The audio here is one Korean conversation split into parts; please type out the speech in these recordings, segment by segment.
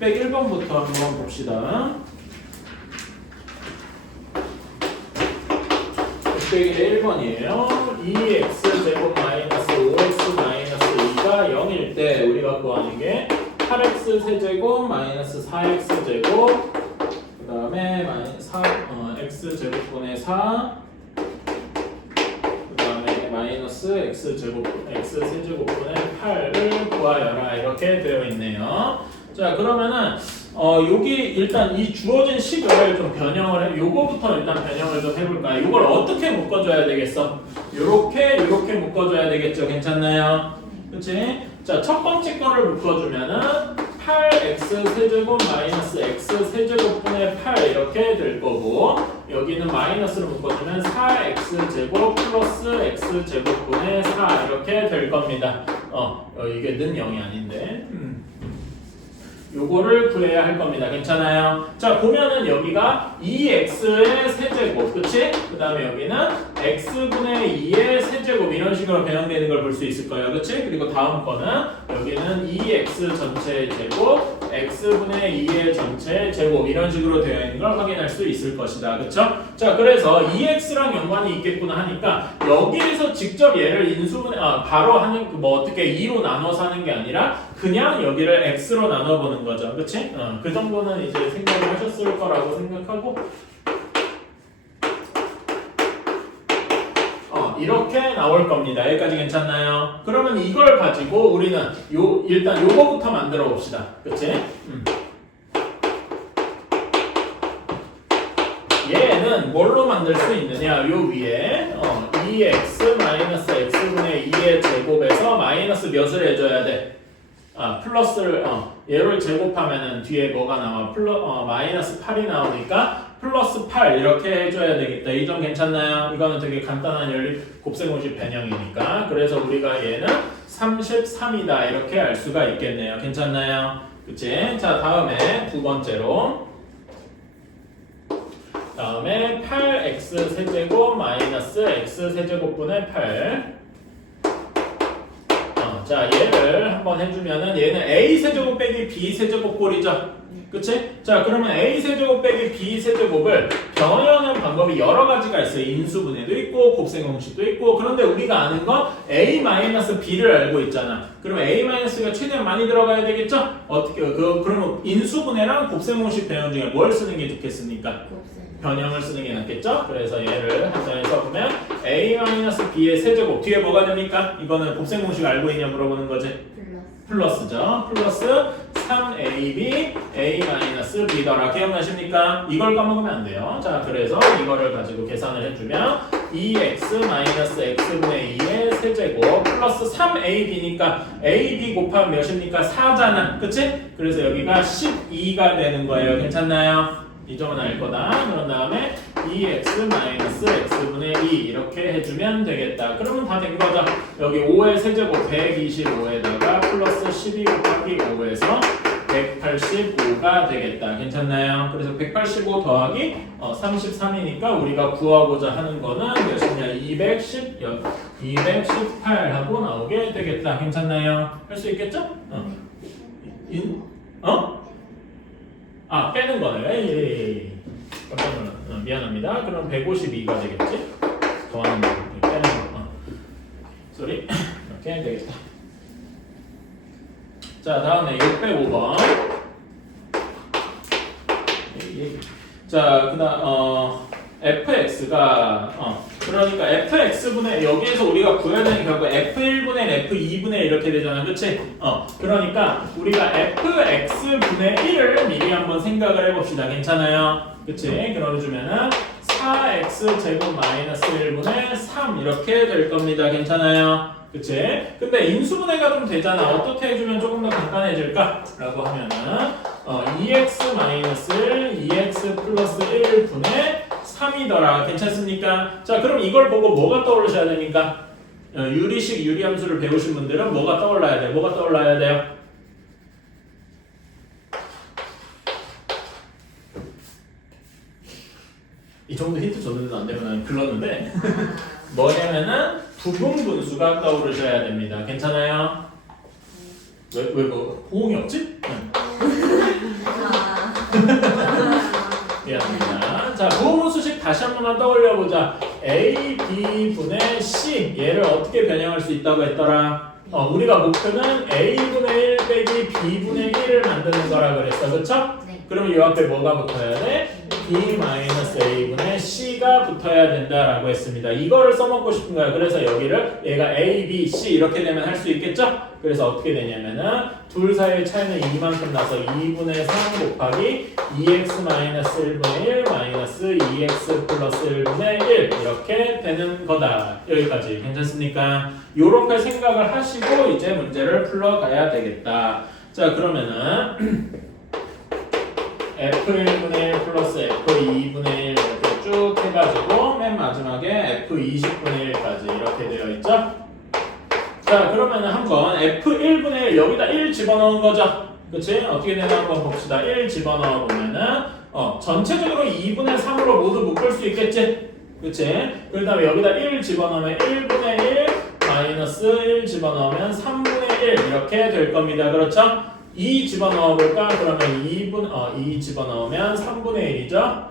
601번부터 한번 봅시다. 601번이에요. 2x제곱 마이너스 5x 마이너스 2가 0일 때 우리가 구하는 게 8x 세제곱 마이너스 4x제곱 그 다음에 x제곱분의 4 그 다음에 마이너스 x 세제곱분의 8을 구하여라 이렇게 되어 있네요. 자 그러면은 여기 일단 이 주어진 식을 좀 변형을 해. 요거부터 일단 변형을 좀 해볼까요? 요걸 어떻게 묶어줘야 되겠어? 요렇게 묶어줘야 되겠죠? 괜찮나요? 그치? 자 첫 번째 거를 묶어주면은 8x 세제곱 마이너스 x 세제곱분의 8 이렇게 될 거고 여기는 마이너스를 묶어주면 4x 제곱 플러스 x 제곱분의 4 이렇게 될 겁니다. 이게 는 0이 아닌데 요거를 구해야 할 겁니다. 괜찮아요? 자 보면은 여기가 2x의 세제곱 그치? 그 다음에 여기는 x분의 2의 세제곱 이런 식으로 변형되는 걸 볼 수 있을 거예요. 그치? 그리고 다음 거는 여기는 2x 전체의 제곱 x분의 2의 전체의 제곱 이런 식으로 되어 있는 걸 확인할 수 있을 것이다. 그쵸? 자 그래서 2x랑 연관이 있겠구나 하니까 여기에서 직접 얘를 인수분해 바로 하는 뭐 어떻게 2로 나눠서 하는 게 아니라 그냥 여기를 x로 나눠보는 거죠. 그치? 그 정도는 이제 생각을 하셨을 거라고 생각하고 이렇게 나올 겁니다. 여기까지 괜찮나요? 그러면 이걸 가지고 우리는 일단 요거부터 만들어 봅시다. 그치? 얘는 뭘로 만들 수 있느냐? 요 위에 2x 마이너스 x분의 2의 제곱에서 마이너스 몇을 해줘야 돼? 플러스를 얘를 제곱하면은 뒤에 뭐가 나와? 마이너스 8이 나오니까 플러스 8 이렇게 해줘야 되겠다. 이 점 괜찮나요? 이거는 되게 간단한 곱셈공식 변형이니까 그래서 우리가 얘는 33이다 이렇게 알 수가 있겠네요. 괜찮나요? 그치? 자 다음에 두 번째로 다음에 8x 세제곱 마이너스 x 세제곱분의 8 자 얘를 한번 해주면은 얘는 a 세제곱 빼기 b 세제곱 꼴이죠. 그치? 자 그러면 a 세제곱 빼기 b 세제곱을 변형하는 방법이 여러 가지가 있어요. 인수분해도 있고 곱셈공식도 있고 그런데 우리가 아는 건 a 마이너스 b를 알고 있잖아. 그럼 a 마이너스가 최대한 많이 들어가야 되겠죠? 어떻게 그러면 인수분해랑 곱셈공식 변형 중에 뭘 쓰는 게 좋겠습니까? 변형을 쓰는 게 낫겠죠? 그래서 얘를 한자에서 보면 a-b의 세제곱 뒤에 뭐가 됩니까? 이거는 곱셈공식 알고 있냐 물어보는 거지? 플러스죠. 플러스 3ab a-b더라. 기억나십니까? 이걸 까먹으면 안 돼요. 자 그래서 이거를 가지고 계산을 해주면 2x-x분의 2의 세제곱 플러스 3ab니까 ab 곱하면 몇입니까? 4잖아. 그치? 그래서 여기가 12가 되는 거예요. 괜찮나요? 이 점은 알 거다. 그런 다음에 2x-x분의 2 이렇게 해주면 되겠다. 그러면 다 된 거죠. 여기 5의 세제곱 125에다가 플러스 12 곱하기 5에서 185가 되겠다. 괜찮나요? 그래서 185 더하기 33이니까 우리가 구하고자 하는 거는 몇이냐? 218 하고 나오게 되겠다. 괜찮나요? 할 수 있겠죠? 빼는 거네. 깜짝 놀랐네. 미안합니다. 그럼 152가 되겠지? 더하는 거. 빼는 거. 쏘리. 이렇게 되겠다. 자, 다음에 605번. 자, 그다음 fx가 그러니까 fx분의 여기에서 우리가 구해야 되는 결과 f1분의 f2분의 이렇게 되잖아. 그치? 그러니까 우리가 fx분의 1을 미리 한번 생각을 해봅시다. 괜찮아요? 그치? 그러주면은 4x 제곱 마이너스 1분의 3 이렇게 될 겁니다. 괜찮아요? 그치? 근데 인수분해가 좀 되잖아. 어떻게 해주면 조금 더 간단해질까? 라고 하면은 2x 마이너스 1, 2x 플러스 1분의 3이더라. 괜찮습니까? 자 그럼 이걸 보고 뭐가 떠오르셔야 됩니까? 유리식 유리함수를 배우신 분들은 뭐가 떠올라야 돼? 뭐가 떠올라야 돼요? 이 정도 힌트 줬는데도 안 되면 글렀는데 뭐냐면은 부분분수가 떠오르셔야 됩니다. 괜찮아요? 왜 뭐 호응이 없지? 미안합니다. 자, 부호분수식 다시 한 번만 떠올려보자. A, B 분의 C 얘를 어떻게 변형할 수 있다고 했더라? 우리가 목표는 A분의 1 빼기 B분의 1을 만드는 거라 그랬어. 그쵸? 네. 그럼 이 앞에 뭐가 붙어야 돼? B-A분의 C가 붙어야 된다라고 했습니다. 이거를 써먹고 싶은 거야. 그래서 여기를 얘가 A, B, C 이렇게 되면 할 수 있겠죠? 그래서 어떻게 되냐면은 둘 사이의 차이는 2만큼 나서 2분의 3 곱하기 2x-1분의 1 마이너스 2x 플러스 1분의 1 이렇게 되는 거다. 여기까지 괜찮습니까? 요렇게 생각을 하시고 이제 문제를 풀어가야 되겠다. 자, 그러면은 F1분의 1 플러스 F2분의 1 이렇게 쭉 해가지고 맨 마지막에 F20분의 1까지 이렇게 되어 있죠? 자, 그러면은 한번 F1분의 1 여기다 1 집어넣은 거죠? 그치? 어떻게 되나 한번 봅시다. 1 집어넣어 보면은 전체적으로 2분의 3으로 모두 묶을 수 있겠지? 그치? 그 다음에 여기다 1 집어넣으면 1분의 1 마이너스 1 집어넣으면 3분의 1 이렇게 될 겁니다. 그렇죠? 2 집어넣어 볼까? 그러면 2 집어넣으면 3분의 1이죠?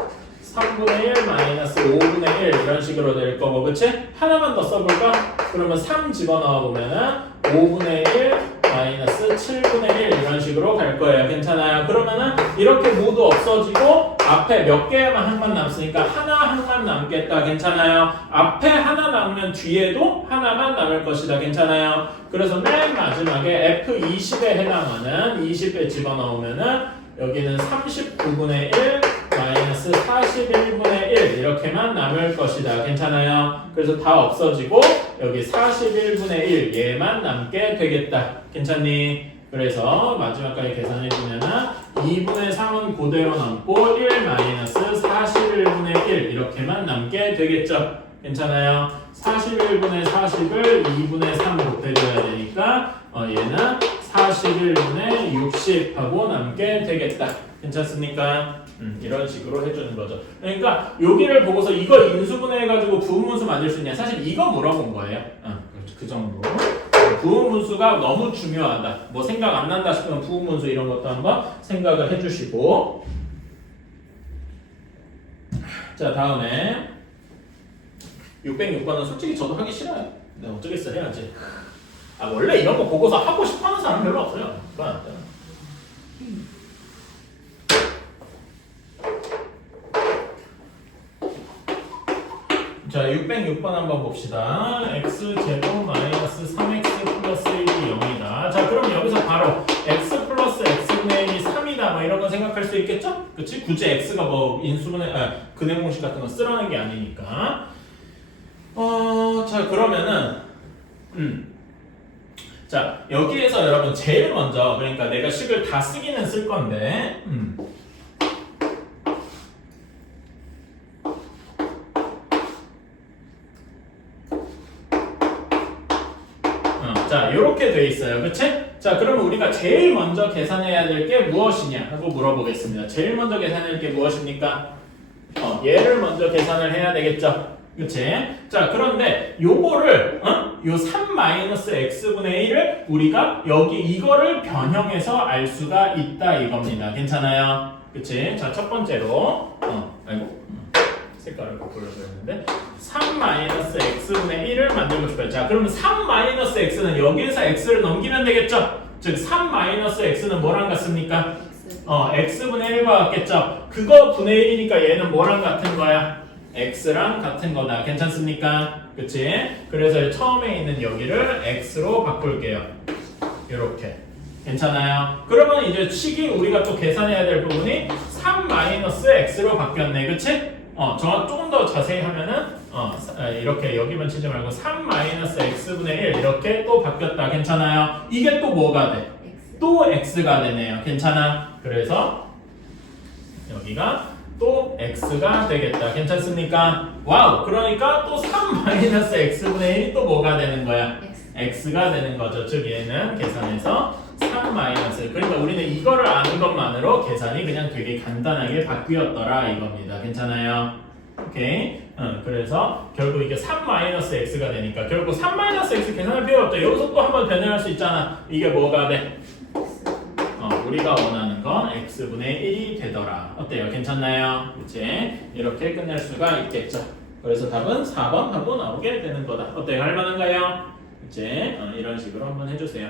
3분의 1 마이너스 5분의 1 이런 식으로 될 거고, 그치? 하나만 더 써볼까? 그러면 3 집어넣어 보면은 5분의 1 마이너스 7분의 1 이런 식으로 갈 거예요. 괜찮아요? 그러면은 이렇게 모두 없어지고 앞에 몇 개만 항만 남았으니까 하나 항만 남겠다. 괜찮아요? 앞에 하나 남으면 뒤에도 하나만 남을 것이다. 괜찮아요? 그래서 맨 마지막에 F20에 해당하는 20에 집어넣으면은 여기는 39분의 1 마이너스 41분의 1 이렇게만 남을 것이다. 괜찮아요? 그래서 다 없어지고 여기 41분의 1 얘만 남게 되겠다. 괜찮니? 그래서 마지막까지 계산해주면은 2분의 3은 그대로 남고 1 마이너스 41분의 1 이렇게만 남게 되겠죠. 괜찮아요? 41분의 40을 2분의 3 곱해줘야 되니까 얘는 41분의 60 하고 남게 되겠다. 괜찮습니까? 이런 식으로 해주는 거죠. 그러니까 여기를 보고서 이거 인수분해해가지고 부분분수 만들 수 있냐? 사실 이거 물어본 거예요. 그 정도. 부분분수가 너무 중요하다. 뭐 생각 안 난다 싶으면 부분분수 이런 것도 한번 생각을 해주시고. 자, 다음에 606번은 솔직히 저도 하기 싫어요. 근데 어쩌겠어, 해야지. 원래 이런 거 보고서 하고 싶어하는 사람 별로 없어요. 그건 안 돼요. 자, 606번 한번 봅시다. x제곱 마이너스 3x 플러스 1이 0이다. 자, 그럼 여기서 바로 x 플러스 x분의 1이 3이다. 뭐 이런 거 생각할 수 있겠죠? 그치? 굳이 x가 뭐 인수분해, 근해 공식 같은 거 쓰라는 게 아니니까. 자, 그러면은, 자, 여기에서 여러분 제일 먼저, 그러니까 내가 식을 다 쓰기는 쓸 건데, 자, 요렇게 돼 있어요. 그치? 자, 그러면 우리가 제일 먼저 계산해야 될 게 무엇이냐 하고 물어보겠습니다. 제일 먼저 계산해야 될 게 무엇입니까? 얘를 먼저 계산을 해야 되겠죠? 그치? 자, 그런데 요거를 요 3-x분의 1을 우리가 여기 이거를 변형해서 알 수가 있다 이겁니다. 괜찮아요? 그치? 자, 첫 번째로 색깔을 바꾸려고 했는데 3-x분의 1을 만들고 싶어요. 자, 그러면 3-x는 여기에서 x를 넘기면 되겠죠? 즉 3-x는 뭐랑 같습니까? x분의 1과 같겠죠? 그거 분의 1이니까 얘는 뭐랑 같은 거야? x랑 같은 거다. 괜찮습니까? 그치? 그래서 처음에 있는 여기를 x로 바꿀게요. 이렇게. 괜찮아요? 그러면 이제 식이 우리가 또 계산해야 될 부분이 3-x로 바뀌었네. 그치? 조금 더 자세히 하면은 이렇게 여기만 치지 말고 3-x분의 1 이렇게 또 바뀌었다. 괜찮아요? 이게 또 뭐가 돼? 또 x가 되네요. 괜찮아? 그래서 여기가 또 x가 되겠다. 괜찮습니까? 와우! 그러니까 또 3-x분의 1이 또 뭐가 되는 거야? x가 되는 거죠. 즉 얘는 계산해서 3 마이너스. 그러니까 우리는 이거를 아는 것만으로 계산이 그냥 되게 간단하게 바뀌었더라 이겁니다. 괜찮아요? 오케이. 그래서 결국 이게 3-x가 되니까 결국 3-x 계산할 필요 없죠. 여기서 또 한번 변형할 수 있잖아. 이게 뭐가 돼? 우리가 원하는 건 x분의 1이 되더라. 어때요? 괜찮나요? 그치? 이렇게 끝낼 수가 있겠죠. 그래서 답은 4번 하고 나오게 되는 거다. 어때요? 할만한가요? 그치? 이런 식으로 한번 해주세요.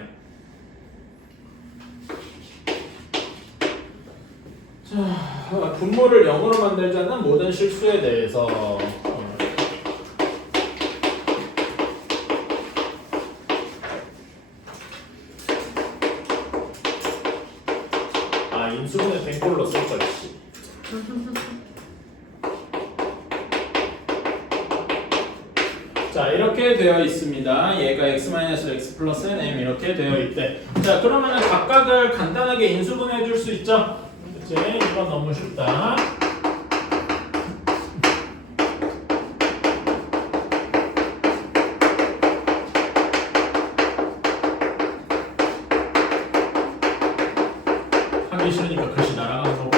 자, 분모를 0으로 만들자는 모든 실수에 대해서 인수분해 된 걸로 쓸 거지. 자, 이렇게 되어 있습니다. 얘가 x-x 플러스 m 이렇게 되어 있대. 자, 그러면은 각각을 간단하게 인수분해 줄 수 있죠? 그치? 이건 너무 쉽다. 하기 싫으니까 글씨 날아가는 거고.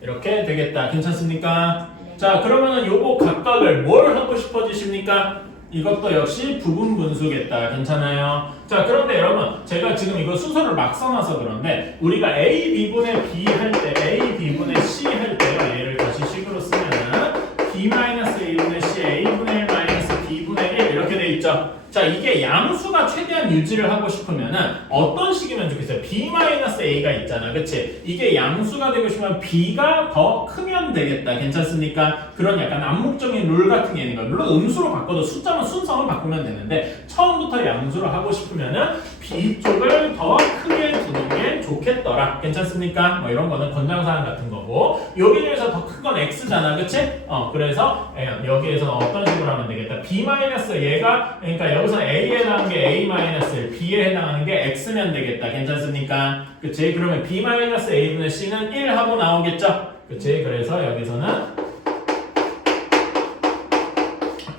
이렇게 되겠다. 괜찮습니까? 자, 그러면은 요거 각각을 뭘 하고 싶어지십니까? 이것도 역시 부분 분수겠다. 괜찮아요? 자, 그런데 여러분, 제가 지금 이거 순서를 막 써놔서 그런데 우리가 a b분의 b 할 때, a b분의 c 할 때요. 얘를 다시 식으로 쓰면은 b-a분의 c, a분의 1 마이너스 b분의 1 이렇게 돼 있죠. 자, 이게 양수가 최대한 유지를 하고 싶으면은 어떤 식이면 좋겠어요? b-a가 있잖아. 그치? 이게 양수가 되고 싶으면 b가 더 크면 되겠다. 괜찮습니까? 그런 약간 암묵적인 룰 같은 게 있는 거야. 물론 음수로 바꿔도 숫자만 순서만 바꾸면 되는데 처음부터 양수로 하고 싶으면은 b 쪽을 더 크게 두는 게 좋겠더라. 괜찮습니까? 뭐 이런 거는 권장사항 같은 거고 여기 중에서 더 큰 건 x잖아. 그치? 그래서 여기에서는 어떤 식으로 하면 되겠다. b- 얘가 그러니까 여기서 a에 해당하는 게 a-1, b에 해당하는 게 x면 되겠다. 괜찮습니까? 그치? 그러면 b-a분의 c는 1 하고 나오겠죠? 그치? 그래서 여기서는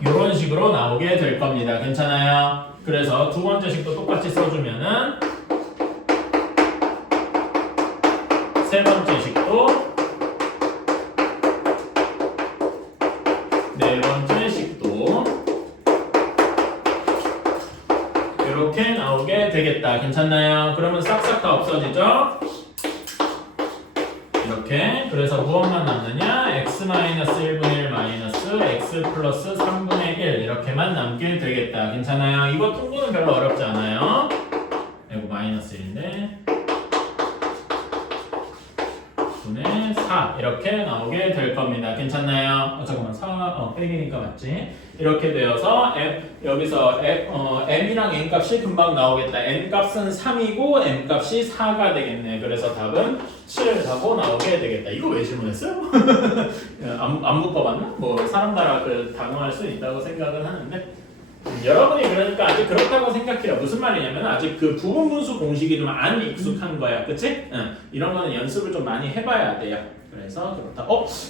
이런 식으로 나오게 될 겁니다. 괜찮아요? 그래서 두 번째 식도 똑같이 써주면은 세 번째 식도 네 번째 식도 이렇게 나오게 되겠다. 괜찮나요? 그러면 싹싹 다 없어지죠? 이렇게. 그래서 무엇만 남느냐? x-1분의 1 마이너스 x 플러스 3분의 1 이렇게만 남게 되겠다. 괜찮아요? 이거 통분은 별로 어렵지 않아요. 이거 마이너스 1인데 분의 4 이렇게 나오게 될 겁니다. 괜찮나요? 잠깐만 4 빼기니까 맞지? 이렇게 되어서 여기서 m이랑 n 값이 금방 나오겠다. n 값은 3이고 m 값이 4가 되겠네. 그래서 답은 7 하고 나오게 되겠다. 이거 왜 질문했어요? 안 묶어봤나? 뭐 사람 따라 당황할 수 있다고 생각은 하는데 여러분이 그러니까 아직 그렇다고 생각해요. 무슨 말이냐면 아직 그 부분분수 공식이 좀 안 익숙한 거야. 그치? 이런 거는 연습을 좀 많이 해봐야 돼요. 그래서 그렇다.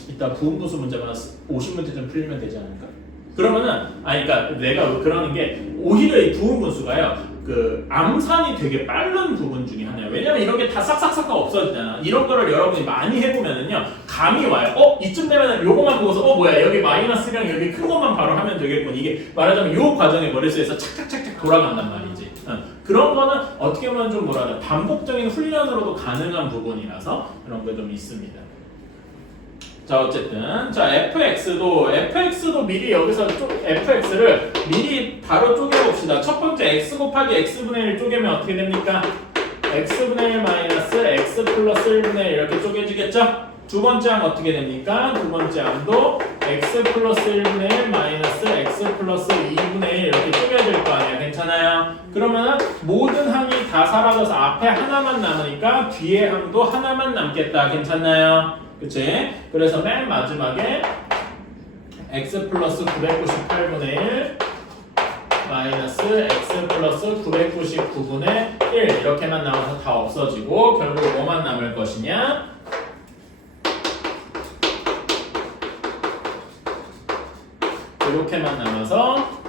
이따 부분분수 문제만 50문제쯤 풀리면 되지 않을까? 그러면은 그러니까 내가 그러는 게 오히려 이 부분분수가요. 그 암산이 되게 빠른 부분 중에 하나예요. 왜냐면 이런 게 다 싹싹싹 없어지잖아. 이런 거를 여러분이 많이 해보면은요 감이 와요. 이쯤 되면은 요거만 보고서 뭐야 여기 마이너스랑 여기 큰 것만 바로 하면 되겠군. 이게 말하자면 요 과정에 머릿속에서 착착착착 돌아간단 말이지. 그런 거는 어떻게 보면 좀 반복적인 훈련으로도 가능한 부분이라서 그런 게 좀 있습니다. 자, 어쨌든 자 fx도 미리 여기서 fx를 미리 바로 쪼개봅시다. 첫 번째 x 곱하기 x분의 1 쪼개면 어떻게 됩니까? x분의 1 마이너스 x 플러스 1분의 1 이렇게 쪼개지겠죠? 두 번째 항 어떻게 됩니까? 두 번째 항도 x 플러스 1분의 1 마이너스 x 플러스 2분의 1 이렇게 쪼개질 거 아니에요. 괜찮아요? 그러면은 모든 항이 다 사라져서 앞에 하나만 남으니까 뒤에 항도 하나만 남겠다. 괜찮나요? 그치? 그래서 맨 마지막에 x 플러스 998분의 1 마이너스 x 플러스 999분의 1 이렇게만 나와서 다 없어지고 결국 뭐만 남을 것이냐? 이렇게만 남아서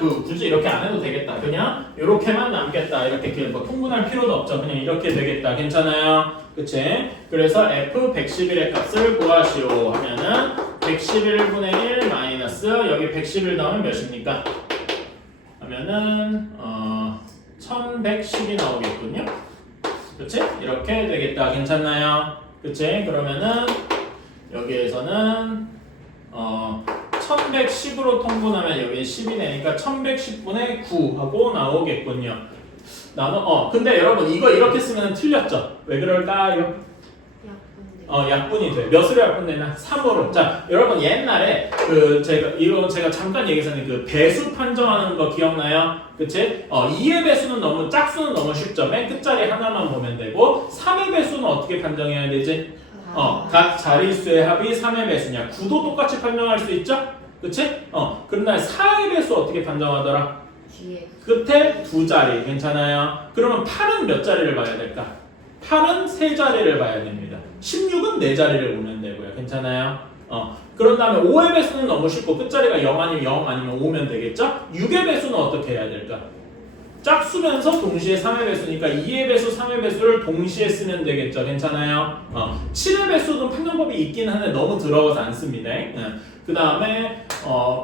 굳이 이렇게 안 해도 되겠다. 그냥 이렇게만 남겠다. 이렇게 뭐 통분할 필요도 없죠. 그냥 이렇게 되겠다. 괜찮아요? 그치? 그래서 f 111의 값을 구하시오 하면은 111분의 1 마이너스 여기 111 넣으면 몇입니까? 하면은 1110이 나오겠군요. 그치? 이렇게 되겠다. 괜찮나요? 그치? 그러면은 여기에서는 1110으로 통분하면 여기 10이 되니까 1110분의 9 하고 나오겠군요. 근데 여러분 이거 이렇게 쓰면 틀렸죠? 왜 그럴까요? 약분이 돼. 몇으로 약분되나? 3으로. 자, 여러분 옛날에 제가 잠깐 얘기했었는데 그 배수 판정하는 거 기억나요? 그치? 2의 배수는 짝수는 너무 쉽죠. 맨 끝자리 하나만 보면 되고 3의 배수는 어떻게 판정해야 되지? 각 자릿수의 합이 3의 배수냐? 9도 똑같이 판정할 수 있죠? 그치? 그런데 4의 배수 어떻게 판정하더라? 끝에 2자리. 괜찮아요? 그러면 8은 몇 자리를 봐야 될까? 8은 3자리를 봐야 됩니다. 16은 4자리를 보면 되고요. 괜찮아요? 그런 다음에 5의 배수는 너무 쉽고 끝자리가 0 아니면 0 아니면 5면 되겠죠? 6의 배수는 어떻게 해야 될까? 짝수면서 동시에 3의 배수니까 2의 배수, 3의 배수를 동시에 쓰면 되겠죠. 괜찮아요? 7의 배수는 판정법이 있긴 한데 너무 들어가서 안 씁니다. 그 다음에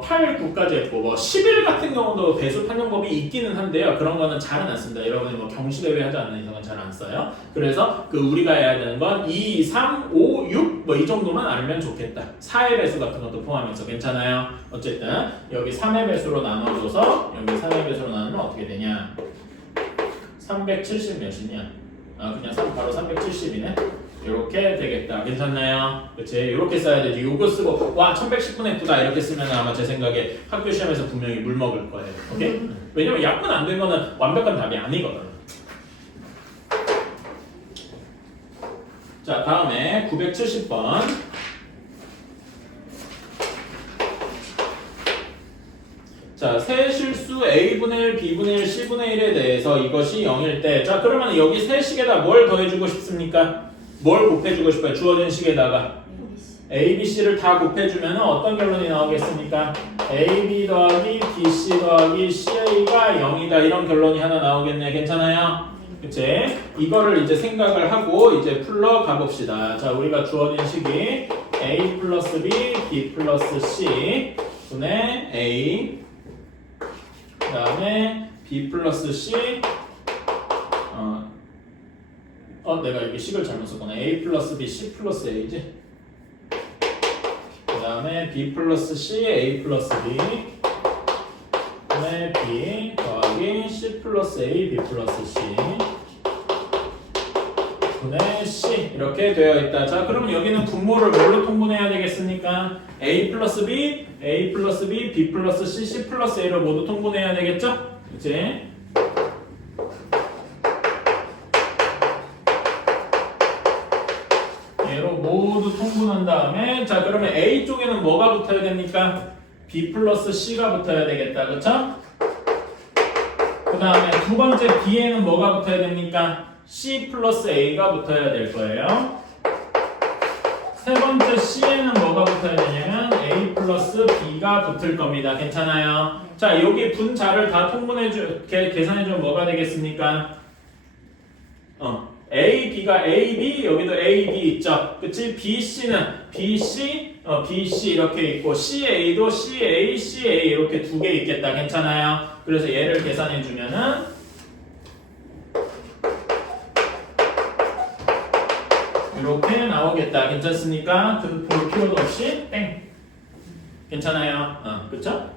8, 9까지 했고 11 같은 경우도 배수 판정법이 있기는 한데요. 그런 거는 잘은 안 씁니다. 여러분이 경시대회 하지 않는 이상은 잘 안 써요. 그래서 우리가 해야 되는 건 2, 3, 5, 6 이 정도만 알면 좋겠다. 4의 배수 같은 것도 포함해서 괜찮아요. 어쨌든 여기 3의 배수로 나눠줘서 여기 3의 배수로 나누면 어떻게 되냐? 370 몇이냐? 그냥 바로 370이네. 이렇게 되겠다. 괜찮나요? 그치? 이렇게 써야 되지. 요거 쓰고 와 1110분의 9다 이렇게 쓰면 아마 제 생각에 학교 시험에서 분명히 물 먹을 거예요. 오케이? 왜냐면 약분 안 된 거는 완벽한 답이 아니거든. 자, 다음에 970번. 자, 세 실수 A분의 1, B분의 1, C분의 1에 대해서 이것이 0일 때, 자, 그러면 여기 세 식에다 뭘 더해주고 싶습니까? 뭘 곱해주고 싶어요? 주어진 식에다가 A, B, C를 다 곱해주면 어떤 결론이 나오겠습니까? A, B 더하기 B, C 더하기 CA가 0이다 이런 결론이 하나 나오겠네. 괜찮아요? 그치? 이거를 이제 생각을 하고 이제 풀러 가봅시다. 자, 우리가 주어진 식이 A 플러스 B, B 플러스 C 분의 A 그 다음에 B 플러스 C 내가 이게 식을 잘못 썼구나. A 플러스 B, C 플러스 A지. 그 다음에 B 플러스 C, A 플러스 B 분의 B 더하기 C 플러스 A, B 플러스 C 분의 C 이렇게 되어 있다. 자, 그러면 여기는 분모를 뭘로 통분해야 되겠습니까? A 플러스 B, A 플러스 B, B 플러스 C, C 플러스 A로 모두 통분해야 되겠죠? 그치? 모두 통분한 다음에 자 그러면 A 쪽에는 뭐가 붙어야 됩니까? B 플러스 C가 붙어야 되겠다. 그쵸? 그 다음에 두 번째 B에는 뭐가 붙어야 됩니까? C 플러스 A가 붙어야 될 거예요. 세 번째 C에는 뭐가 붙어야 되냐면 A 플러스 B가 붙을 겁니다. 괜찮아요? 자 여기 분자를 다 계산해주면 뭐가 되겠습니까? A, B가 A, B, 여기도 A, B 있죠? 그치? B, C는 B, C, B, C 이렇게 있고 C, A도 C, A, C, A 이렇게 두 개 있겠다. 괜찮아요? 그래서 얘를 계산해주면은 이렇게 나오겠다. 괜찮습니까? 볼 필요도 없이 땡. 괜찮아요? 그쵸?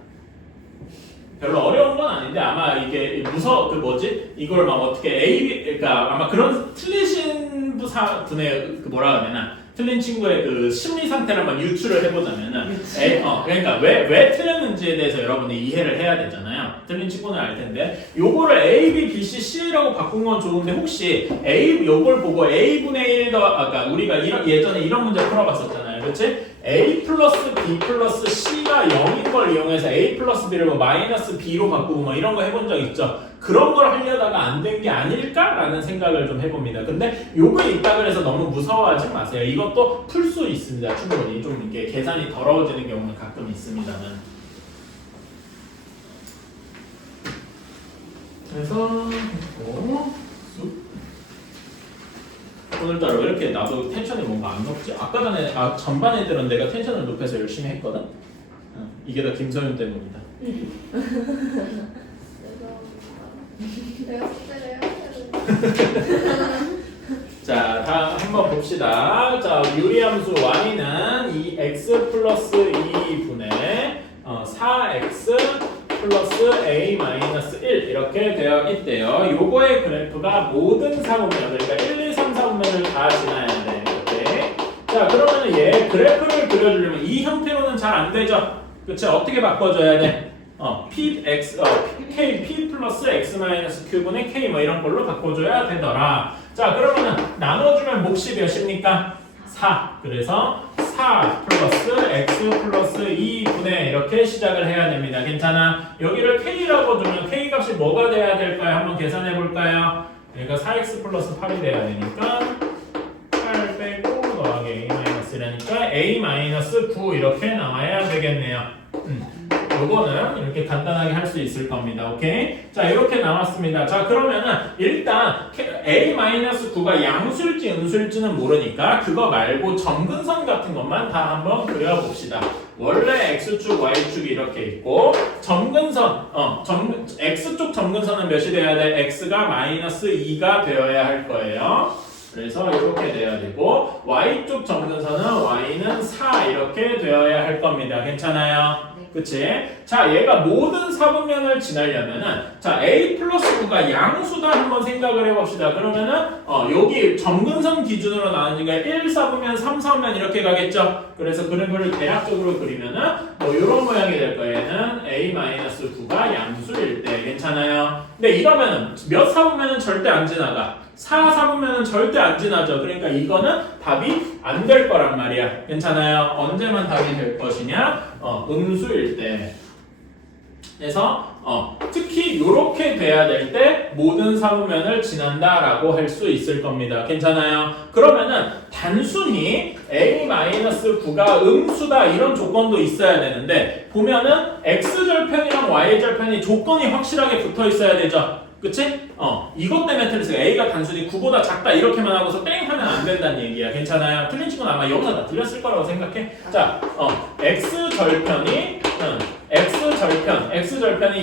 별로 어려운 건 아닌데 아마 이게 이걸 막 어떻게 그러니까 아마 그런 틀리신 분의 뭐라 그러나 틀린 친구의 그 심리 상태를 한번 유추를 해보자면은 그러니까 왜 틀렸는지에 대해서 여러분이 이해를 해야 되잖아요. 틀린 친구는 알 텐데 요거를 A, B, B, C, C라고 바꾼 건 좋은데 혹시 요걸 보고 A분의 1 아까 우리가 예전에 이런 문제 풀어봤었잖아요. 그렇지? A 플러스 B 플러스 C가 0인 걸 이용해서 A 플러스 B를 마이너스 B로 바꾸고 이런 거 해본 적 있죠? 그런 걸 하려다가 안 된 게 아닐까라는 생각을 좀 해봅니다. 근데 요게 있다 그래서 너무 무서워하지 마세요. 이것도 풀 수 있습니다. 충분히 좀 이렇게 계산이 더러워지는 경우는 가끔 있습니다만. 그래서 오늘따라 왜 이렇게 나도 텐션이 뭔가 안 높지? 아까 전에 전반 애들은 내가 텐션을 높여서 열심히 했거든? 이게 다 김서윤 때문이다. 내가 숙제를 해야 자, 다음 한번 봅시다. 자, 유리함수 y는 이 x 플러스 2분의 4x 플러스 a 마이너스 1 이렇게 되어 있대요. 요거의 그래프가 모든 사분면, 그러니까 1, 2, 3, 4분면을 다 지나야 돼. 이렇게. 자, 그러면은 얘 그래프를 그려주려면 이 형태로는 잘 안 되죠. 그치? 어떻게 바꿔줘야 돼? p 플러스 x 마이너스 q분의 k 뭐 이런 걸로 바꿔줘야 되더라. 자, 그러면은 나눠주면 몫이 몇입니까? 4. 그래서 4 플러스 x 플러스 2분의 이렇게 시작을 해야 됩니다. 괜찮아? 여기를 k라고 두면 k 값이 뭐가 돼야 될까요? 한번 계산해 볼까요? 그러니까 4x 플러스 8이 돼야 되니까 8 빼고 더하기 a 마이너스 1이니까 a 마이너스 9 이렇게 나와야 되겠네요. 요거는 이렇게 간단하게 할 수 있을 겁니다. 오케이? 자, 이렇게 나왔습니다. 자, 그러면은 일단 a-9가 양수일지 음수일지는 모르니까 그거 말고 점근선 같은 것만 다 한번 그려봅시다. 원래 x축, y축이 이렇게 있고 점근선, x쪽 점근선은 몇이 돼야 돼? x가 마이너스 2가 되어야 할 거예요. 그래서 이렇게 돼야 되고 y쪽 점근선은 y는 4 이렇게 되어야 할 겁니다. 괜찮아요? 그치? 자, 얘가 모든 사분면을 지나려면은 자, a 플러스 9가 양수다 한번 생각을 해봅시다. 그러면은 여기 점근선 기준으로 나누니까 1, 4분면, 3, 4분면 이렇게 가겠죠? 그래서 그래프를 대략적으로 그리면은 뭐 이런 모양이 될 거예요. 얘는 a-9가 양수일 때 괜찮아요? 근데 이러면은 몇 사분면은 절대 안 지나가? 4, 4분면은 절대 안 지나죠. 그러니까 이거는 답이 안 될 거란 말이야. 괜찮아요? 언제만 답이 될 것이냐? 음수일 때. 그래서 특히 이렇게 돼야 될 때 모든 사분면을 지난다라고 할 수 있을 겁니다. 괜찮아요? 그러면은 단순히 a-9가 음수다 이런 조건도 있어야 되는데 보면은 x절편이랑 y절편이 조건이 확실하게 붙어 있어야 되죠. 그치? 이것 때문에 틀렸어요. A가 단순히 9보다 작다 이렇게만 하고서 땡 하면 안 된다는 얘기야. 괜찮아요? 틀린 친구는 아마 여기서 다 틀렸을 거라고 생각해. 자, X절편이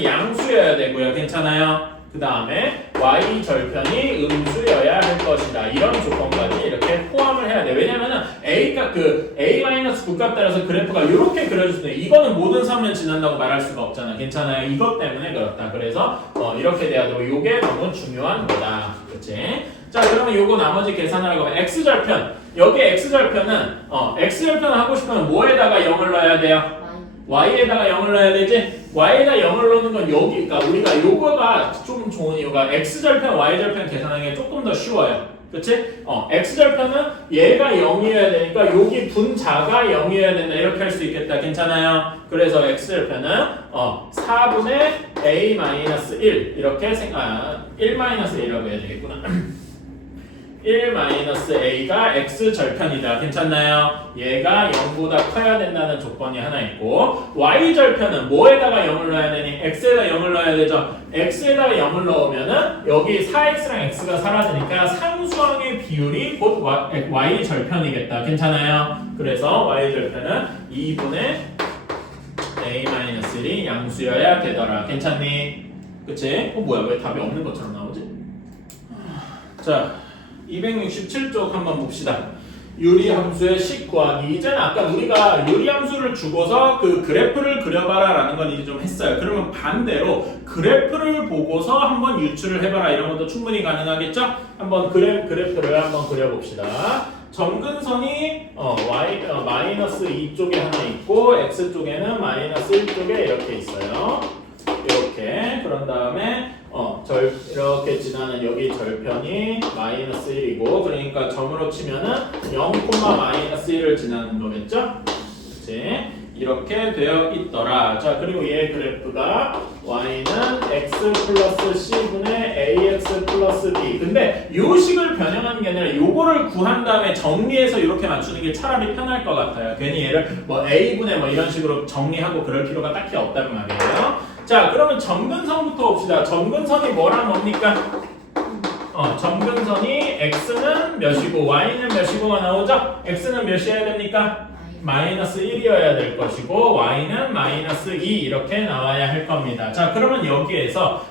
양수여야 되고요. 괜찮아요? 그 다음에 Y절편이 음수여야 할 것이다. 이런 조건까지 이렇게 포함을 해야 돼. 왜냐면은 A가 A-9값 따라서 그래프가 이렇게 그려질 수 있는데 이거는 모든 사면 지난다고 말할 수가 없잖아. 괜찮아요? 이것 때문에 그렇다. 그래서 이렇게 돼야 되고 이게 너무 중요한 거다. 그치? 자, 그러면 요거 나머지 계산을 하고 X절편. 여기 X절편은 X절편 하고 싶으면 뭐에다가 0을 넣어야 돼요? y에다가 0을 넣어야 되지? y에다 0을 넣는 건 여기, 그러니까 우리가 요거가 좀 좋은 이유가 x절편, y절편 계산하기가 조금 더 쉬워요. 그치? x절편은 얘가 0이어야 되니까 여기 분자가 0이어야 된다. 이렇게 할 수 있겠다. 괜찮아요? 그래서 x절편은 4분의 a-1 이렇게 1-1이라고 해야 되겠구나. 1-a가 x절편이다. 괜찮나요? 얘가 0보다 커야 된다는 조건이 하나 있고 y절편은 뭐에다가 0을 넣어야 되니? x에다 0을 넣어야 되죠? x에다가 0을 넣으면은 여기 4x랑 x가 사라지니까 상수항의 비율이 곧 y절편이겠다. 괜찮아요? 그래서 y절편은 2분의 a-1이 양수여야 되더라. 괜찮니? 그치? 뭐야 왜 답이 없는 것처럼 나오지? 자 267쪽 한번 봅시다. 유리함수의 식 구하기. 이제는 아까 우리가 유리함수를 주고서 그 그래프를 그려봐라 라는 건 이제 좀 했어요. 그러면 반대로 그래프를 보고서 한번 유출을 해봐라 이런 것도 충분히 가능하겠죠? 한번 그래프를 한번 그려봅시다. 점근선이 마이너스 2쪽에 하나 있고 x 쪽에는 마이너스 1쪽에 이렇게 있어요. 이렇게 그런 다음에 이렇게 지나는 여기 절편이 마이너스 1이고 그러니까 점으로 치면은 0, 마이너스 1을 지나는 거겠죠? 그치? 이렇게 되어 있더라. 자, 그리고 얘 그래프가 y는 x 플러스 c분의 ax 플러스 b. 근데 요 식을 변형하는 게 아니라 요거를 구한 다음에 정리해서 이렇게 맞추는 게 차라리 편할 것 같아요. 괜히 얘를 뭐 a분의 뭐 이런 식으로 정리하고 그럴 필요가 딱히 없단 말이에요. 자, 그러면 점근선부터 봅시다. 점근선이 뭐랑 뭡니까? 점근선이 x는 몇이고 y는 몇이고가 나오죠? x는 몇이어야 됩니까? 마이너스 1이어야 될 것이고 y는 마이너스 2 이렇게 나와야 할 겁니다. 자, 그러면 여기에서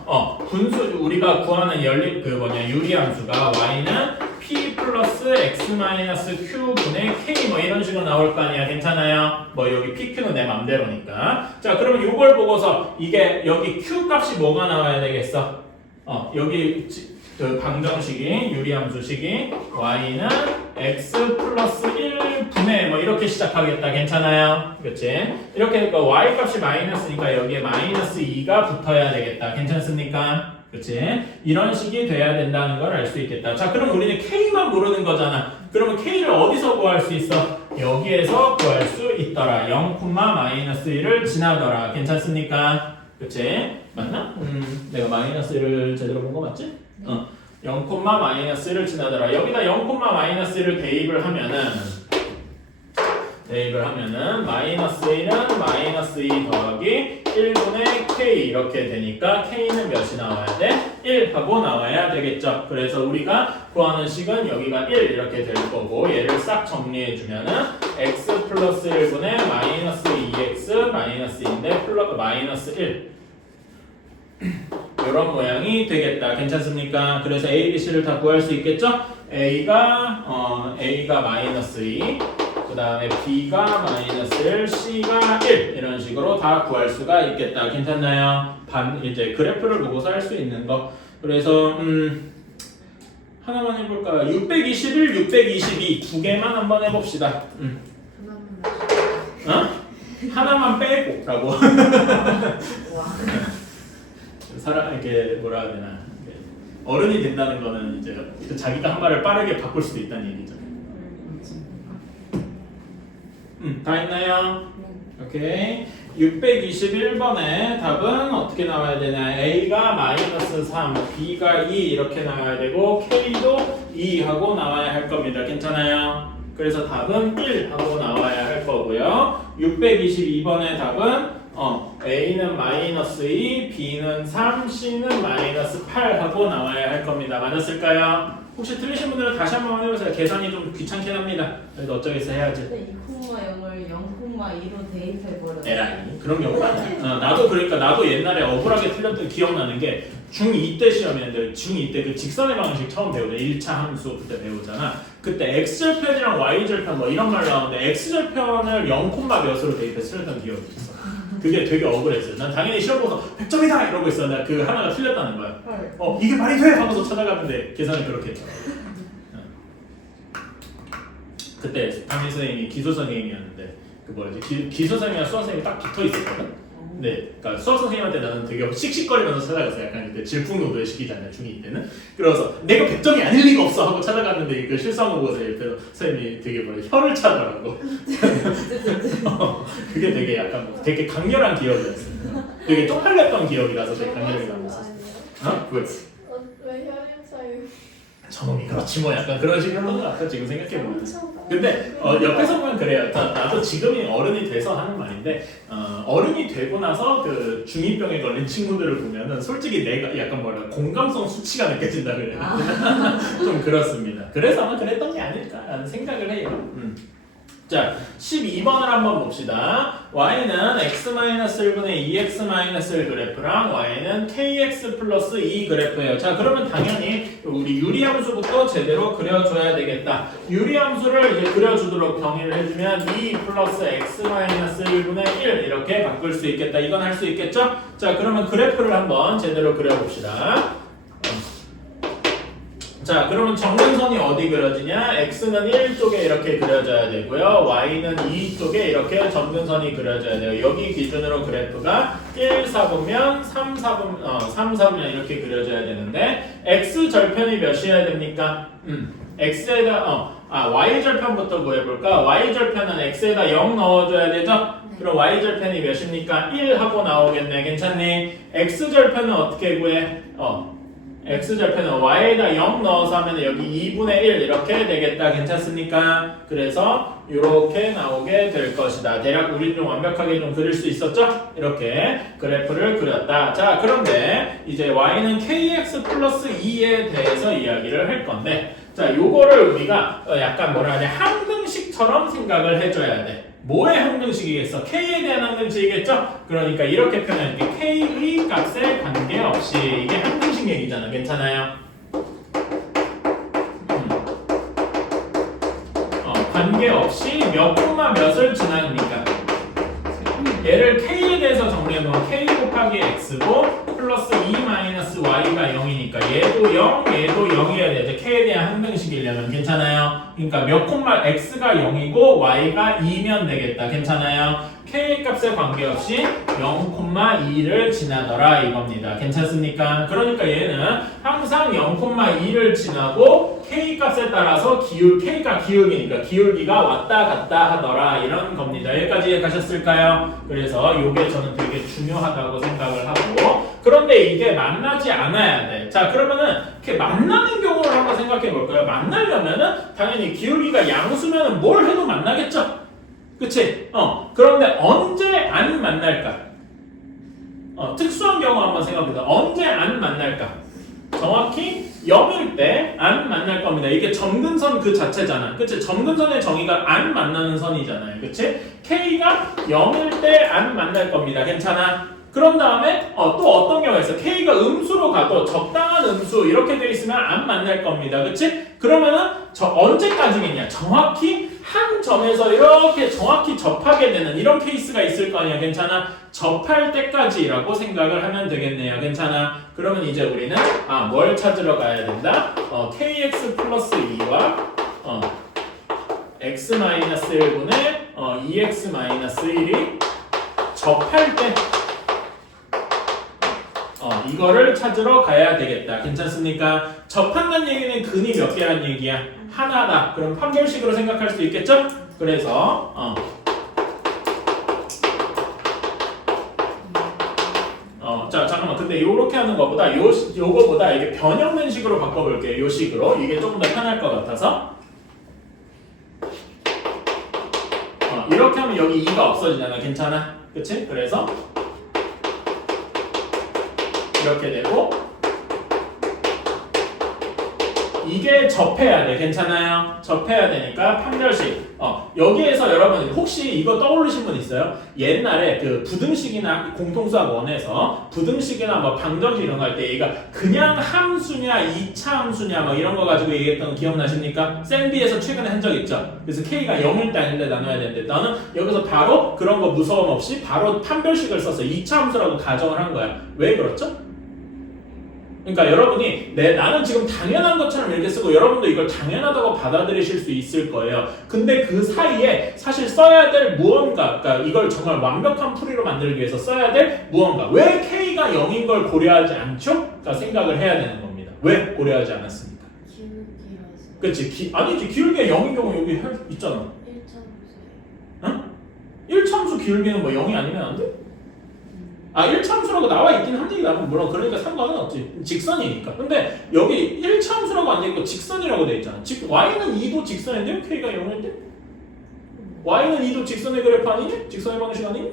분수 우리가 구하는 유리함수가 y는 p 플러스 x 마이너스 q 분의 k 뭐 이런 식으로 나올 거 아니야. 괜찮아요? 뭐 여기 p, q는 내 맘대로니까. 자, 그러면 이걸 보고서 이게 여기 q 값이 뭐가 나와야 되겠어? 여기 그 방정식이 유리함수식이 y는 x 플러스 1 분의 뭐 이렇게 시작하겠다. 괜찮아요? 그렇지? 이렇게 하니까 y 값이 마이너스니까 여기에 마이너스 2가 붙어야 되겠다. 괜찮습니까? 그렇지? 이런 식이 돼야 된다는 걸 알 수 있겠다. 자, 그럼 우리는 k만 모르는 거잖아. 그러면 k를 어디서 구할 수 있어? 여기에서 구할 수 있더라. 0, 마이너스 1을 지나더라. 괜찮습니까? 그렇지? 맞나? 내가 마이너스 1을 제대로 본 거 맞지? 0, 마이너스 1을 지나더라. 여기다 0, 마이너스 1을 대입을 하면은 마이너스 1은 마이너스 2 더하기 1분의 k 이렇게 되니까 k는 몇이 나와야 돼? 1 하고 나와야 되겠죠. 그래서 우리가 구하는 식은 여기가 1 이렇게 될 거고 얘를 싹 정리해 주면은 x 플러스 1분의 마이너스 2x 마이너스 2인데 마이너스 1 이런 모양이 되겠다. 괜찮습니까? 그래서 A, B, C를 다 구할 수 있겠죠? A가 마이너스 2, 그 다음에 B가 마이너스 1, C가 1 이런 식으로 다 구할 수가 있겠다. 괜찮나요? 이제 그래프를 보고서 할 수 있는 거. 그래서 하나만 해볼까요? 621, 622 두 개만 한번 해봅시다. 하나만 빼고라고. 이렇게 뭐라 해야 되나, 어른이 된다는 거는 이제 자기가 한 말을 빠르게 바꿀 수도 있다는 얘기죠. 다 했나요? 오케이. 621번의 답은 어떻게 나와야 되나? A가 마이너스 3, B가 2 이렇게 나와야 되고 K도 2 하고 나와야 할 겁니다. 괜찮아요? 그래서 답은 1 하고 나와야 할 거고요. 622번의 답은 A는 마이너스 2, B는 3, C는 마이너스 8 하고 나와야 할 겁니다. 맞았을까요? 혹시 틀리신 분들은 다시 한번 해보세요. 계산이 좀 귀찮긴 합니다. 그래도 어쩌겠어 해야지. 2,0을 0,2로 대입해버렸어. 에라이 그런 경우가 아니야. 나도 옛날에 억울하게 틀렸던 기억나는 게 중2 때 시험이었는데 중2 때 그 직선의 방식 처음 배우잖아. 1차 함수 그때 배우잖아. 그때 x절편이랑 y절편 뭐 이런 말 나오는데 x절편을 0, 몇으로 대입해서 틀렸던 기억이 있어. 그게 되게 억울했어요. 난 당연히 시험 보고서 100점이다 이러고 있었는데 그 하나가 틀렸다는 거야. 이게 말이 돼! 하고서 찾아갔는데 계산을 그렇게 했잖아. 그때 담임 선생님이 기소 선생님이었는데 그 뭐였지? 기소 선생님이랑 수학 선생님이 딱 붙어 있었거든. 네, 그러니까 수학 선생님한테 나는 되게 씩씩거리면서 찾아갔어요. 약간 그때 질풍노도에 시키잖아요, 중2 때는. 그래서 내가 100점이 아닐 리가 없어 하고 찾아갔는데 그 실수한 거 보고서 옆에서 선생님이 되게 혀를 차더라고. 그게 되게 약간 되게 강렬한 기억이었어요. 되게 쪽팔렸던 기억이라서 되게 강렬하게 남았었어. 왜? 왜 혈액 사유? 저놈이 그렇지 뭐 약간 그런 식으로 한것 같아 지금 생각해보면. 근데 옆에서 보면 그래요. 나도 지금이 어른이 돼서 하는 말인데 어른이 되고 나서 그 중2병에 걸린 친구들을 보면은 솔직히 내가 약간 공감성 수치가 느껴진다 그래요. 좀 그렇습니다. 그래서 아마 그랬던 게 아닐까라는 생각을 해요. 자, 12번을 한번 봅시다. y는 x-1분의 2x-1 그래프랑 y는 kx 플러스 2 그래프예요. 자, 그러면 당연히 우리 유리함수부터 제대로 그려줘야 되겠다. 유리함수를 이제 그려주도록 정의를 해주면 2 플러스 x-1분의 1 이렇게 바꿀 수 있겠다. 이건 할 수 있겠죠? 자, 그러면 그래프를 한번 제대로 그려봅시다. 자, 그러면 정근선이 어디 그려지냐? x는 1쪽에 이렇게 그려져야 되고요. y는 2쪽에 이렇게 정근선이 그려져야 돼요. 여기 기준으로 그래프가 1, 4분면, 3, 4분면 이렇게 그려져야 되는데 x절편이 몇이어야 됩니까? x에다 y절편부터 구해볼까? y절편은 x에다 0 넣어줘야 되죠? 그럼 y절편이 몇입니까? 1 하고 나오겠네. 괜찮니? x절편은 어떻게 구해? x절편은 y에다 0 넣어서 하면 여기 2분의 1 이렇게 되겠다. 괜찮습니까? 그래서 이렇게 나오게 될 것이다. 대략 우리 좀 완벽하게 좀 그릴 수 있었죠? 이렇게 그래프를 그렸다. 자, 그런데 이제 y는 kx 플러스 2에 대해서 이야기를 할 건데 자, 요거를 우리가 약간 뭐라 하냐 항등식처럼 생각을 해줘야 돼. 뭐의 항등식이겠어? K에 대한 항등식이겠죠? 그러니까 이렇게 표현할게. K의 값에 관계없이 이게 항등식 얘기잖아. 괜찮아요? 관계없이 몇 콤마 몇을 지나니까 얘를 K에 대해서 정리해보면 K 곱하기 X고 플러스 2 마이너스 Y가 0이니까 얘도 0, 얘도 0이어야 되죠. K에 대한 항등식이려면 괜찮아요? 그러니까 몇 콤마 X가 0이고 Y가 2면 되겠다. 괜찮아요? K 값에 관계없이 0,2를 지나더라 이겁니다. 괜찮습니까? 그러니까 얘는 항상 0,2를 지나고 K 값에 따라서 K가 기울기니까 기울기가 왔다 갔다 하더라 이런 겁니다. 여기까지 이해가셨을까요? 그래서 이게 저는 되게 중요하다고 생각을 하고 그런데 이게 만나지 않아야 돼. 자 그러면은 이렇게 만나는 경우를 한번 생각해 볼까요? 만나려면은 당연히 기울기가 양수면은 뭘 해도 만나겠죠? 그치? 그런데 언제 안 만날까? 특수한 경우 한번 생각해보자. 언제 안 만날까? 정확히 0일 때 안 만날 겁니다. 이게 점근선 그 자체잖아. 그치? 점근선의 정의가 안 만나는 선이잖아요. 그치? K가 0일 때 안 만날 겁니다. 괜찮아? 그런 다음에 또 어떤 경우가 있어? K가 음수로 가도 적당한 음수 이렇게 돼 있으면 안 만날 겁니다. 그치? 그러면은 언제까지겠냐? 정확히 한 점에서 이렇게 정확히 접하게 되는 이런 케이스가 있을 거 아니야. 괜찮아? 접할 때까지라고 생각을 하면 되겠네요. 괜찮아? 그러면 이제 우리는 뭘 찾으러 가야 된다? KX 플러스 2와 X 마이너스 1분의 2X 마이너스 1이 접할 때 이거를 찾으러 가야 되겠다. 괜찮습니까? 접한다는 얘기는 근이 몇 개란 얘기야? 하나다. 그럼 판별식으로 생각할 수 있겠죠? 그래서 자 잠깐만 근데 요렇게 하는 것보다 요거보다 이게 변형된 식으로 바꿔볼게요. 요 식으로 이게 조금 더 편할 것 같아서 이렇게 하면 여기 2가 없어지잖아. 괜찮아? 그치? 그래서 이렇게 되고 이게 접해야 돼. 괜찮아요? 접해야 되니까 판별식. 여기에서 여러분 혹시 이거 떠오르신 분 있어요? 옛날에 그 부등식이나 공통수학 1에서 부등식이나 뭐 방정식 이런 거 할 때 얘가 그냥 함수냐 2차 함수냐 뭐 이런 거 가지고 얘기했던 거 기억나십니까? 쌤비에서 최근에 한 적 있죠? 그래서 K가 0일 때 아닌데 나눠야 되는데 너는 여기서 바로 그런 거 무서움 없이 바로 판별식을 썼어. 2차 함수라고 가정을 한 거야. 왜 그렇죠? 그러니까 여러분이 나는 지금 당연한 것처럼 이렇게 쓰고 여러분도 이걸 당연하다고 받아들이실 수 있을 거예요. 근데 그 사이에 사실 써야 될 무언가, 그러니까 이걸 정말 완벽한 풀이로 만들기 위해서 써야 될 무언가. 왜 K가 0인 걸 고려하지 않죠? 그러니까 생각을 해야 되는 겁니다. 왜 고려하지 않았습니까? 기울기라서. 그렇지. 아니지. 기울기가 0인 경우 여기 있잖아. 1차함수예요. 응? 1차함수 기울기는 뭐 0이 아니면 안 돼? 1차함수라고 나와 있긴 한데 물론 그러니까 상관은 없지. 직선이니까. 근데 여기 1차함수라고 안 돼 있고 직선이라고 돼 있잖아. y는 2도 직선인데요? K가 0일 때? y는 2도 직선의 그래프 아니니? 직선의 방식 아니니?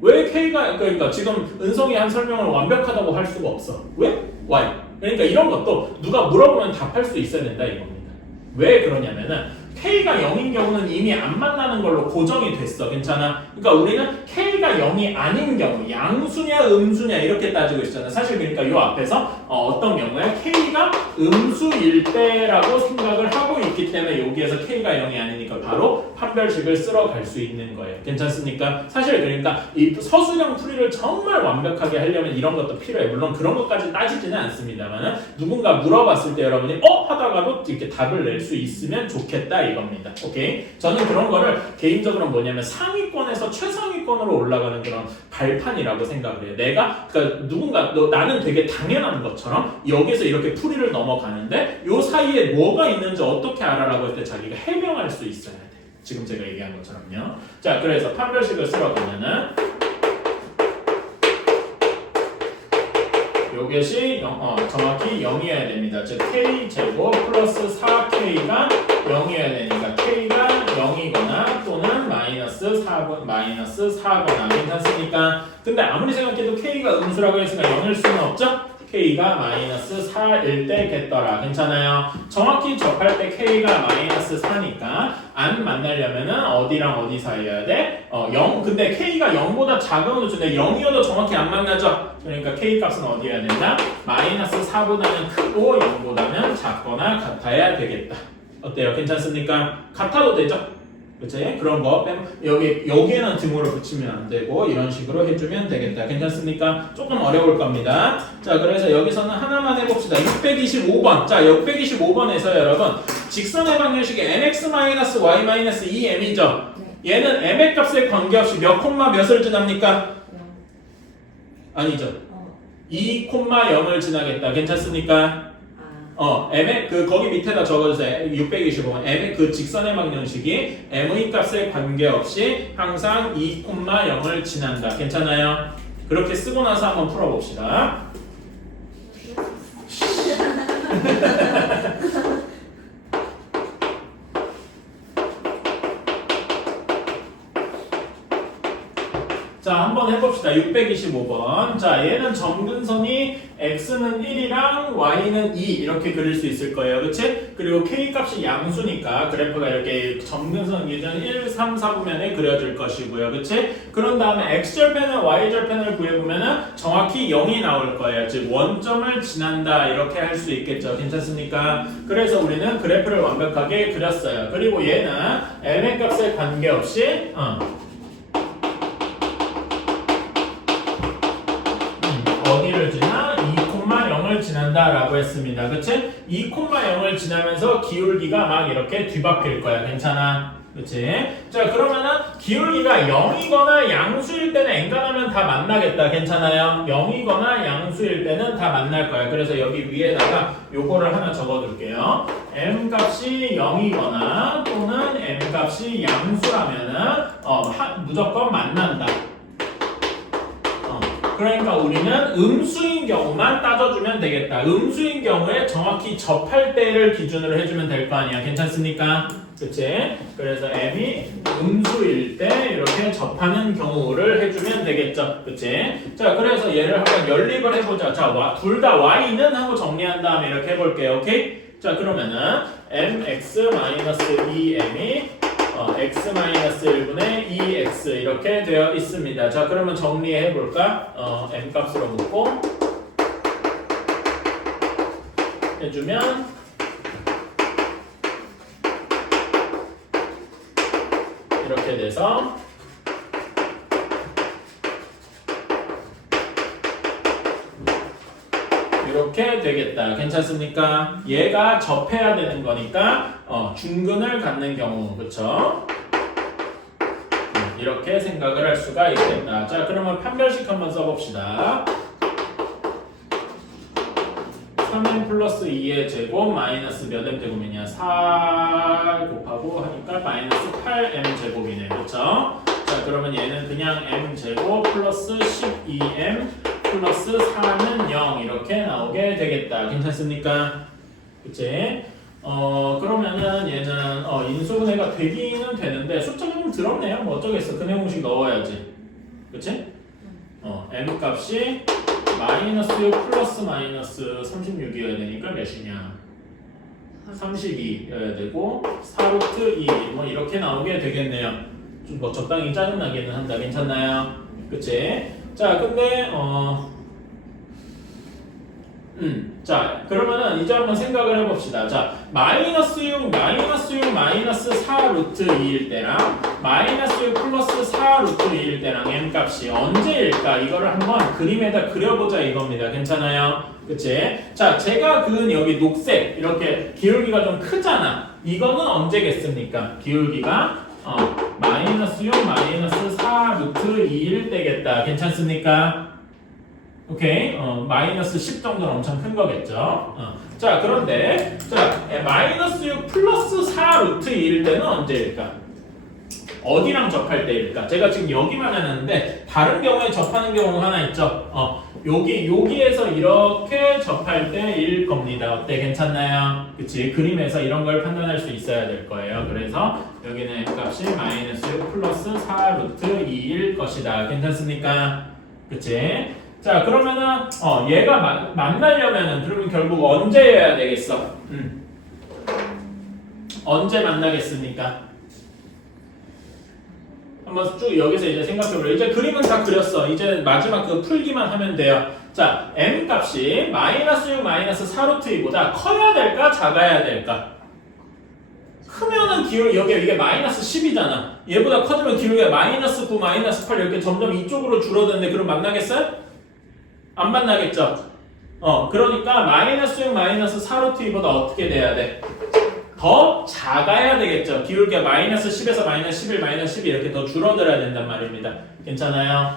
왜 K가 그러니까 지금 은성이 한 설명을 완벽하다고 할 수가 없어. 왜? y. 그러니까 이런 것도 누가 물어보면 답할 수 있어야 된다 이겁니다. 왜 그러냐면은 K가 0인 경우는 이미 안 만나는 걸로 고정이 됐어. 괜찮아? 그러니까 우리는 K가 0이 아닌 경우 양수냐 음수냐 이렇게 따지고 있잖아. 사실 그러니까 요 앞에서 어떤 경우에 K가 음수일 때라고 생각을 하고 있기 때문에 여기에서 K가 0이 아니니까 바로 판별식을 쓸어 갈 수 있는 거예요. 괜찮습니까? 사실 그러니까 이 서술형 풀이를 정말 완벽하게 하려면 이런 것도 필요해. 물론 그런 것까지 따지지는 않습니다만 누군가 물어봤을 때 여러분이 하다가도 이렇게 답을 낼 수 있으면 좋겠다 이겁니다. 오케이? 저는 그런 거를 개인적으로 뭐냐면 상위권에서 최상위권으로 올라가는 그런 발판이라고 생각을 해요. 내가 그러니까 나는 되게 당연한 것처럼 여기서 이렇게 풀이를 넘어가는데 요 사이에 뭐가 있는지 어떻게 알아라고 할 때 자기가 해명할 수 있어야 돼. 지금 제가 얘기한 것처럼요. 자, 그래서 판별식을 쓸어 보면은 요것이 정확히 0이어야 됩니다. 즉 K제곱 플러스 4K가 0이어야 되니까 K가 0이거나 또는 마이너스 4거나 괜찮습니까? 근데 아무리 생각해도 K가 음수라고 했으니까 0일 수는 없죠? k가 마이너스 4일 때겠더라. 괜찮아요? 정확히 접할 때 k가 마이너스 4니까 안 만나려면은 어디랑 어디 사이여야 돼? 0. 근데 k가 0보다 작은 우주인데 0이어도 정확히 안 만나죠? 그러니까 k 값은 어디여야 된다? 마이너스 4보다는 크고 0보다는 작거나 같아야 되겠다. 어때요? 괜찮습니까? 같아도 되죠? 그치? 그런 거 여기에는 등호를 붙이면 안 되고 이런 식으로 해주면 되겠다. 괜찮습니까? 조금 어려울 겁니다. 자, 그래서 여기서는 하나만 해봅시다. 625번. 자, 625번에서 여러분 직선의 방정식이 mx-y-2m이죠. 얘는 m의 값에 관계없이 몇 콤마 몇을 지납니까? 아니죠. 2, 0을 지나겠다. 괜찮습니까? m의 거기 밑에다 적어주세요. 625번. m의 그 직선의 방정식이 m의 값에 관계없이 항상 2, 0을 지난다. 괜찮아요? 그렇게 쓰고 나서 한번 풀어봅시다. 자, 한번 해봅시다. 625번. 자, 얘는 점근선이 x는 1이랑 y는 2 이렇게 그릴 수 있을 거예요. 그치? 그리고 k 값이 양수니까 그래프가 이렇게 점근선 기준 1, 3, 4분면에 그려질 것이고요. 그치? 그런 다음에 x절편을 y절편을 구해보면은 정확히 0이 나올 거예요. 즉 원점을 지난다 이렇게 할 수 있겠죠. 괜찮습니까? 그래서 우리는 그래프를 완벽하게 그렸어요. 그리고 얘는 m의 값에 관계없이 어디를 지나? 2,0을 지난다 라고 했습니다. 그치? 2,0을 지나면서 기울기가 막 이렇게 뒤바뀔 거야. 괜찮아? 그치? 자, 그러면은 기울기가 0이거나 양수일 때는 엔간하면 다 만나겠다. 괜찮아요? 0이거나 양수일 때는 다 만날 거야. 그래서 여기 위에다가 요거를 하나 적어둘게요. m 값이 0이거나 또는 m 값이 양수라면은 무조건 만난다. 그러니까 우리는 음수인 경우만 따져주면 되겠다. 음수인 경우에 정확히 접할 때를 기준으로 해주면 될 거 아니야. 괜찮습니까? 그치? 그래서 m이 음수일 때 이렇게 접하는 경우를 해주면 되겠죠. 그치? 자, 그래서 얘를 한번 연립을 해보자. 자, 둘 다 y는 하고 정리한 다음에 이렇게 해볼게요. 오케이? 자, 그러면은 mx-2m이 x-1분의 2x 이렇게 되어 있습니다. 자, 그러면 정리해 볼까? m 값으로 묶고 해주면 이렇게 돼서 이렇게 되겠다. 괜찮습니까? 얘가 접해야 되는 거니까 중근을 갖는 경우, 그쵸? 이렇게 생각을 할 수가 있겠다. 자, 그러면 판별식 한번 써봅시다. 3m 플러스 2의 제곱 마이너스 몇 m 제곱이냐? 4 곱하고 하니까 마이너스 8m 제곱이네. 그쵸? 자, 그러면 얘는 그냥 m 제곱 플러스 12m 플러스 4는 0 이렇게 나오게 되겠다. 괜찮습니까? 그치? 그러면은 얘는 인수분해가 되기는 되는데 숫자가 좀 더럽네요. 뭐 어쩌겠어. 근해공식 넣어야지. 그치? m 값이 마이너스 6 플러스 마이너스 36이어야 되니까 몇이냐? 32여야 되고 4루트 2 뭐 이렇게 나오게 되겠네요. 좀 뭐 적당히 짜증나기는 한다. 괜찮나요? 그치? 자, 근데 자, 그러면은 이제 한번 생각을 해봅시다. 자, 마이너스 6, 마이너스 4 루트 2일 때랑 마이너스 6 플러스 4 루트 2일 때랑 m 값이 언제일까? 이거를 한번 그림에다 그려보자 이겁니다. 괜찮아요? 그치? 자, 제가 그은 여기 녹색 이렇게 기울기가 좀 크잖아. 이거는 언제겠습니까? 기울기가 마이너스 6, 마이너스 4 루트 2일 때겠다. 괜찮습니까? 오케이. 마이너스 10 정도는 엄청 큰 거겠죠. 자, 그런데 자, 마이너스 6 플러스 4 루트 2일 때는 언제일까? 어디랑 접할 때일까? 제가 지금 여기만 해놨는데 다른 경우에 접하는 경우가 하나 있죠. 여기에서 이렇게 접할 때일 겁니다. 어때? 괜찮나요? 그치? 그림에서 이런 걸 판단할 수 있어야 될 거예요. 그래서 여기는 m 값이 마이너스 6 플러스 4 루트 2일 것이다. 괜찮습니까? 그치? 자 그러면은 얘가 만나려면은 그러면 결국 언제여야 되겠어? 언제 만나겠습니까? 한번 쭉 여기서 이제 생각해보려. 이제 그림은 다 그렸어. 이제 마지막 그 풀기만 하면 돼요. 자, m 값이 마이너스 6 마이너스 4루트이보다 커야 될까? 작아야 될까? 크면은 기울기, 여기 이게 마이너스 10이잖아. 얘보다 커지면 기울기가 마이너스 9, 마이너스 8 이렇게 점점 이쪽으로 줄어드는데 그럼 만나겠어요? 안 만나겠죠? 그러니까 마이너스 6 마이너스 4루트이보다 어떻게 돼야 돼? 더 작아야 되겠죠. 기울기가 마이너스 10에서 마이너스 11, 마이너스 12 이렇게 더 줄어들어야 된단 말입니다. 괜찮아요?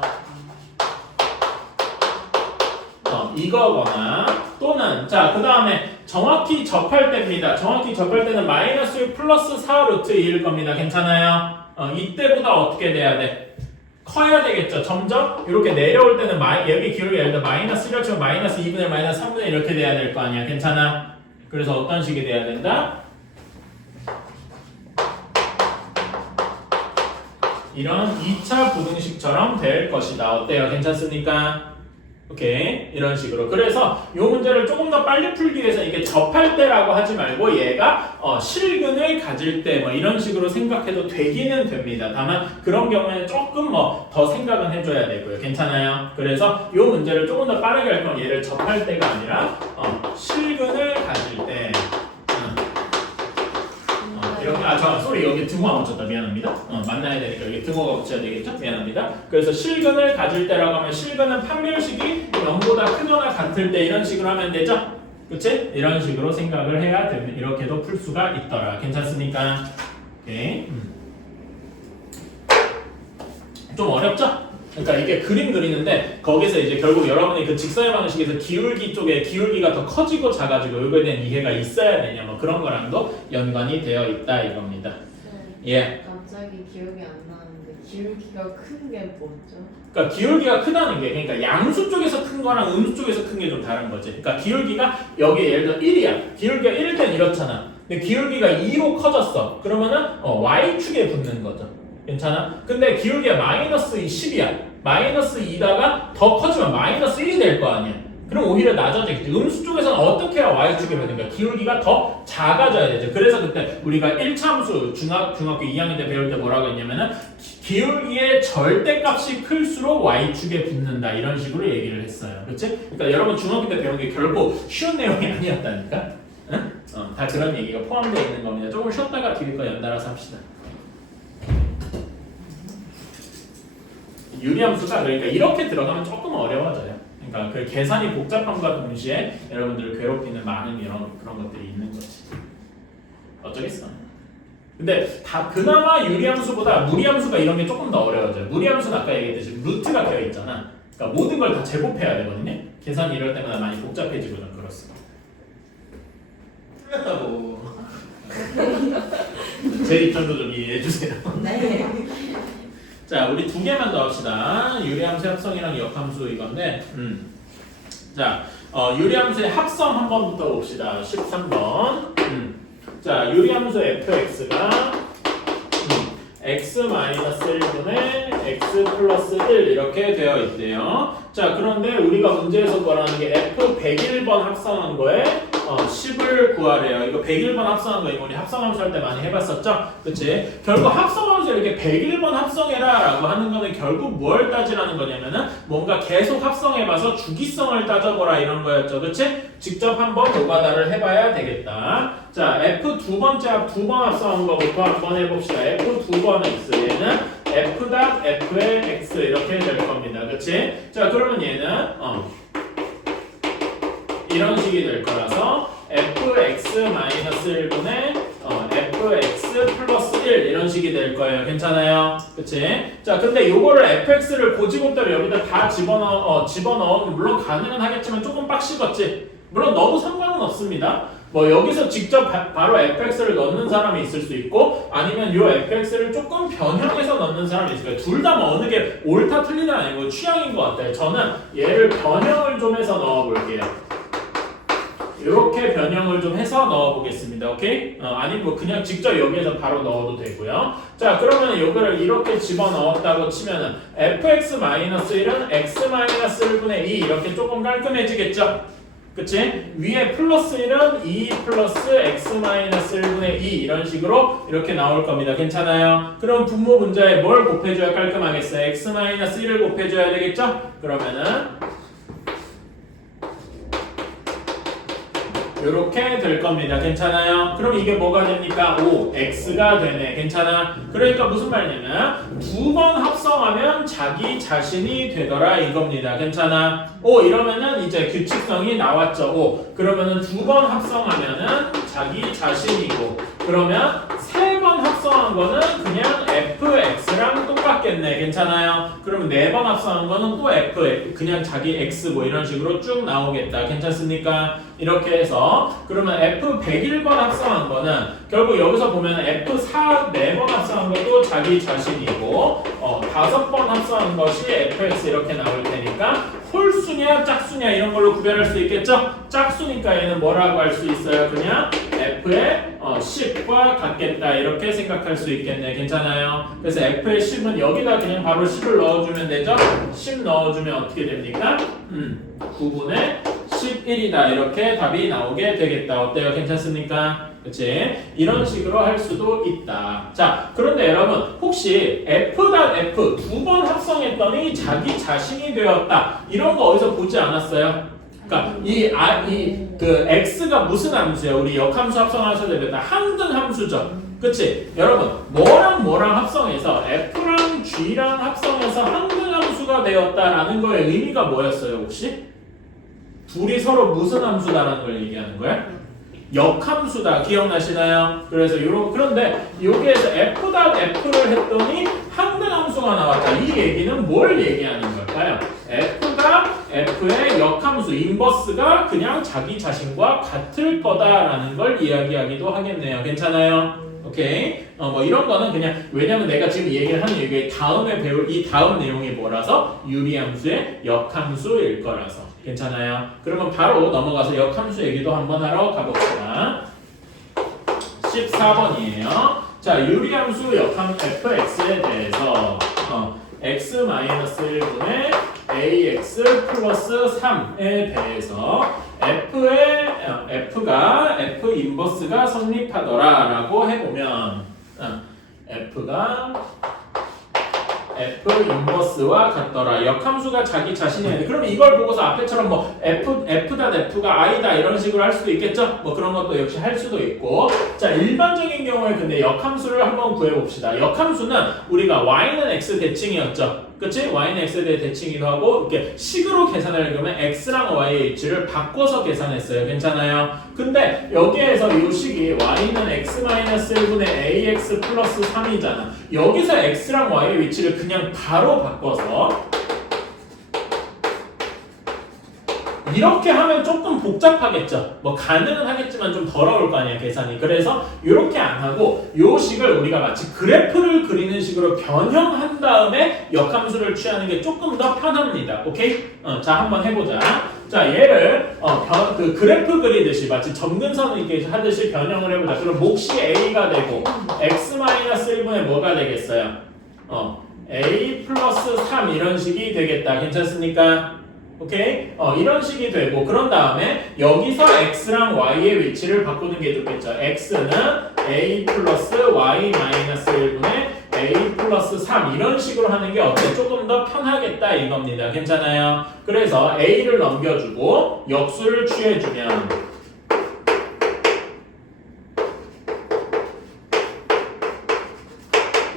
이거거나 또는 자 그 다음에 정확히 접할 때입니다. 정확히 접할 때는 마이너스 6 플러스 4루트 2일 겁니다. 괜찮아요? 이때보다 어떻게 돼야 돼? 커야 되겠죠. 점점 이렇게 내려올 때는 여기 기울기가 예를 들어 마이너스 1을 치면 마이너스 2분의 1, 마이너스 3분의 1 이렇게 돼야 될 거 아니야. 괜찮아? 그래서 어떤 식이 돼야 된다? 이런 2차 부등식처럼 될 것이다. 어때요? 괜찮습니까? 오케이. 이런 식으로. 그래서 이 문제를 조금 더 빨리 풀기 위해서 이게 접할 때라고 하지 말고 얘가 실근을 가질 때 뭐 이런 식으로 생각해도 되기는 됩니다. 다만 그런 경우에는 조금 더 생각은 해줘야 되고요. 괜찮아요? 그래서 이 문제를 조금 더 빠르게 할 거면 얘를 접할 때가 아니라 실근을 가질 때 이렇게 소리 여기 등호가 붙였다. 미안합니다. 만나야 되니까 여기 등호가 붙여야 되겠죠? 미안합니다. 그래서 실근을 가질 때라고 하면 실근은 판별식이 0보다 크거나 같을 때 이런 식으로 하면 되죠? 그치? 이런 식으로 생각을 해야 됩니다. 이렇게도 풀 수가 있더라. 괜찮습니까? 오케이. 좀 어렵죠? 그러니까 이게 그림 그리는데 거기서 이제 결국 여러분이 그 직선의 방식에서 기울기 쪽에 기울기가 더 커지고 작아지고 이거에 대한 이해가 있어야 되냐 뭐 그런 거랑도 연관이 되어 있다 이겁니다. 예. 갑자기 기억이 안 나는데 기울기가 큰 게 뭐죠? 그러니까 기울기가 크다는 게 그러니까 양수 쪽에서 큰 거랑 음수 쪽에서 큰 게 좀 다른 거지. 그러니까 기울기가 여기 예를 들어 1이야. 기울기가 1일 땐 이렇잖아. 근데 기울기가 2로 커졌어. 그러면은 y축에 붙는 거죠. 괜찮아? 근데 기울기가 마이너스 10이야. 마이너스 2다가 더 커지면 마이너스 1이 될 거 아니야. 그럼 오히려 낮아지겠지. 음수 쪽에서는 어떻게 해야 y축이 되는가? 기울기가 더 작아져야 되죠. 그래서 그때 우리가 1차 함수 중학교 2학년 때 배울 때 뭐라고 했냐면은 기울기의 절대값이 클수록 y축에 붙는다. 이런 식으로 얘기를 했어요. 그렇지? 그러니까 여러분 중학교 때 배운 게 결국 쉬운 내용이 아니었다니까. 응? 다 그런 얘기가 포함되어 있는 겁니다. 조금 쉬었다가 뒤에 거 연달아서 합시다. 유리함수가 그러니까 이렇게 들어가면 조금 어려워져요. 그러니까 그 계산이 복잡함과 동시에 여러분들을 괴롭히는 많은 그런 것들이 있는 거지. 어쩌겠어. 근데 다 그나마 유리함수보다 무리함수가 이런 게 조금 더 어려워져요. 무리함수는 아까 얘기했듯이 루트가 되어 있잖아. 그러니까 모든 걸 다 제곱해야 되거든요. 계산이 이럴 때마다 많이 복잡해지고 좀 그렇습니다. 제 입장도 좀 이해해 주세요. 네. 자, 우리 두 개만 더 합시다. 유리함수 합성이랑 역함수 이건데, 자, 유리함수의 합성 한 번부터 봅시다. 13번. 자, 유리함수 fx가 x-1분의 x 플러스 1 이렇게 되어 있대요. 자, 그런데 우리가 문제에서 구하라는 게 f 101번 합성한 거에 10을 구하래요. 이거 101번 합성한 거 이거 우리 합성함수 할 때 많이 해봤었죠? 그치? 결국 합성함수 이렇게 101번 합성해라 라고 하는 거는 결국 뭘 따지라는 거냐면은 뭔가 계속 합성해봐서 주기성을 따져보라 이런 거였죠. 그치? 직접 한번 노가다를 해봐야 되겠다. 자, f 두 번째 두 번 합성한 거부터 한번 해봅시다. f 두 번 x 얘는 f 닷 f의 x 이렇게 될 겁니다. 그치? 자, 그러면 얘는 이런 식이 될 거라서 fx-1분의 fx 플러스 1 이런 식이 될 거예요. 괜찮아요? 그치? 자, 근데 요거를 fx를 고지고대로 여기다 다 집어넣으면 물론 가능은 하겠지만 조금 빡시겠지? 물론 넣어도 상관은 없습니다. 뭐 여기서 직접 바로 fx를 넣는 사람이 있을 수 있고 아니면 요 fx를 조금 변형해서 넣는 사람이 있을 거예요. 둘 다 뭐 어느 게 옳다 틀리다 아니고 취향인 것 같아요. 저는 얘를 변형을 좀 해서 넣어 볼게요. 이렇게 변형을 좀 해서 넣어보겠습니다. 오케이? 아니 뭐 그냥 직접 여기에서 바로 넣어도 되고요. 자 그러면 이거를 이렇게 집어넣었다고 치면은 fx-1은 x-1분의 2 이렇게 조금 깔끔해지겠죠? 그치? 위에 플러스 1은 2 플러스 x-1분의 2 이런 식으로 이렇게 나올 겁니다. 괜찮아요? 그럼 분모 분자에 뭘 곱해줘야 깔끔하겠어요? x-1을 곱해줘야 되겠죠? 그러면은 이렇게 될 겁니다. 괜찮아요? 그럼 이게 뭐가 됩니까? 5x가 되네. 괜찮아? 그러니까 무슨 말이냐면 두 번 합성하면 자기 자신이 되더라 이겁니다. 괜찮아? 이러면은 이제 규칙성이 나왔죠. 그러면은 두 번 합성하면은 자기 자신이고 그러면 세 번 합성한 거는 그냥 fx랑 똑같겠네. 괜찮아요? 그러면 네 번 합성한 거는 또 f 그냥 자기 x 뭐 이런 식으로 쭉 나오겠다. 괜찮습니까? 이렇게 해서 그러면 f101번 합성한 거는 결국 여기서 보면 f4 4번 합성한 것도 자기 자신이고 5번 합성한 것이 fx 이렇게 나올 테니까 홀수냐 짝수냐 이런 걸로 구별할 수 있겠죠? 짝수니까 얘는 뭐라고 할 수 있어요? 그냥 f의 10과 같겠다 이렇게 생각할 수 있겠네. 괜찮아요? 그래서 f의 10은 여기다 그냥 바로 10을 넣어주면 되죠? 10 넣어주면 어떻게 됩니까? 9분의 11이다 이렇게 답이 나오게 되겠다. 어때요? 괜찮습니까? 그치? 이런 식으로 할 수도 있다. 자, 그런데 여러분 혹시 f.f 두 번 합성했더니 자기 자신이 되었다 이런 거 어디서 보지 않았어요? 그러니까 그 x가 무슨 함수예요? 우리 역함수 합성하셔야 되겠다. 항등 함수죠. 그치? 여러분 뭐랑 합성해서 f랑 g랑 합성해서 항등 함수가 되었다라는 거의 의미가 뭐였어요 혹시? 둘이 서로 무슨 함수다라는 걸 얘기하는 거야? 역함수다. 기억나시나요? 그래서 그런데 여기에서 f.f를 했더니 항등함수가 나왔다. 이 얘기는 뭘 얘기하는 걸까요? f가 f의 역함수 인버스가 그냥 자기 자신과 같을 거다라는 걸 이야기하기도 하겠네요. 괜찮아요? 오케이. 뭐 이런 거는 그냥 왜냐면 내가 지금 얘기를 하는 이게 다음에 배울 이 다음 내용이 뭐라서 유리함수의 역함수일 거라서. 괜찮아요? 그러면 바로 넘어가서 역함수 얘기도 한번 하러 가봅시다. 14번이에요. 자, 유리함수 역함 fx에 대해서 x-1분의 ax 플러스 3에 대해서 f가 f 인버스가 성립하더라 라고 해보면 f가 f 인버스와 같더라. 역함수가 자기 자신이 돼. 그럼 이걸 보고서 앞에처럼 뭐 f가 i다 이런 식으로 할 수도 있겠죠? 뭐 그런 것도 역시 할 수도 있고. 자, 일반적인 경우에 근데 역함수를 한번 구해봅시다. 역함수는 우리가 y는 x 대칭이었죠. 그치? y는 x에 대해 대칭이기도 하고 이렇게 식으로 계산하려면 x랑 y의 위치를 바꿔서 계산했어요. 괜찮아요? 근데 여기에서 이 식이 y는 x-1분의 ax 플러스 3이잖아. 여기서 x랑 y의 위치를 그냥 바로 바꿔서 이렇게 하면 조금 복잡하겠죠. 뭐 가능은 하겠지만 좀 더러울 거 아니야 계산이. 그래서 이렇게 안 하고 요 식을 우리가 마치 그래프를 그리는 식으로 변형한 다음에 역함수를 취하는 게 조금 더 편합니다. 오케이? 자 한번 해보자. 자 얘를 그 그래프 그리듯이 마치 점근선을 이렇게 하듯이 변형을 해보자. 그럼 몫이 a가 되고 x-1분의 뭐가 되겠어요? a 플러스 3 이런 식이 되겠다. 괜찮습니까? 오케이? 이런 식이 되고 그런 다음에 여기서 x랑 y의 위치를 바꾸는 게 좋겠죠. x는 a 플러스 y 마이너스 1분의 a 플러스 3 이런 식으로 하는 게 어때? 조금 더 편하겠다 이겁니다. 괜찮아요? 그래서 a를 넘겨주고 역수를 취해주면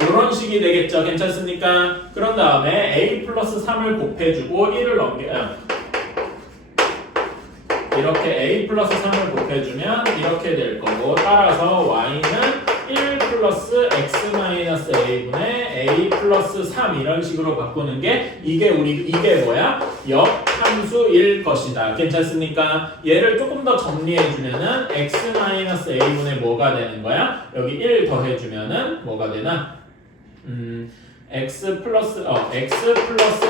이런 식이 되겠죠. 괜찮습니까? 그런 다음에 a 플러스 3을 곱해주고 1을 이렇게 a 플러스 3을 곱해주면 이렇게 될 거고 따라서 y는 1 플러스 x 마이너스 a분의 a 플러스 3 이런 식으로 바꾸는 게 이게 뭐야? 역함수일 것이다. 괜찮습니까? 얘를 조금 더 정리해주면은 x 마이너스 a분의 뭐가 되는 거야? 여기 1 더해주면은 뭐가 되나? x 플러스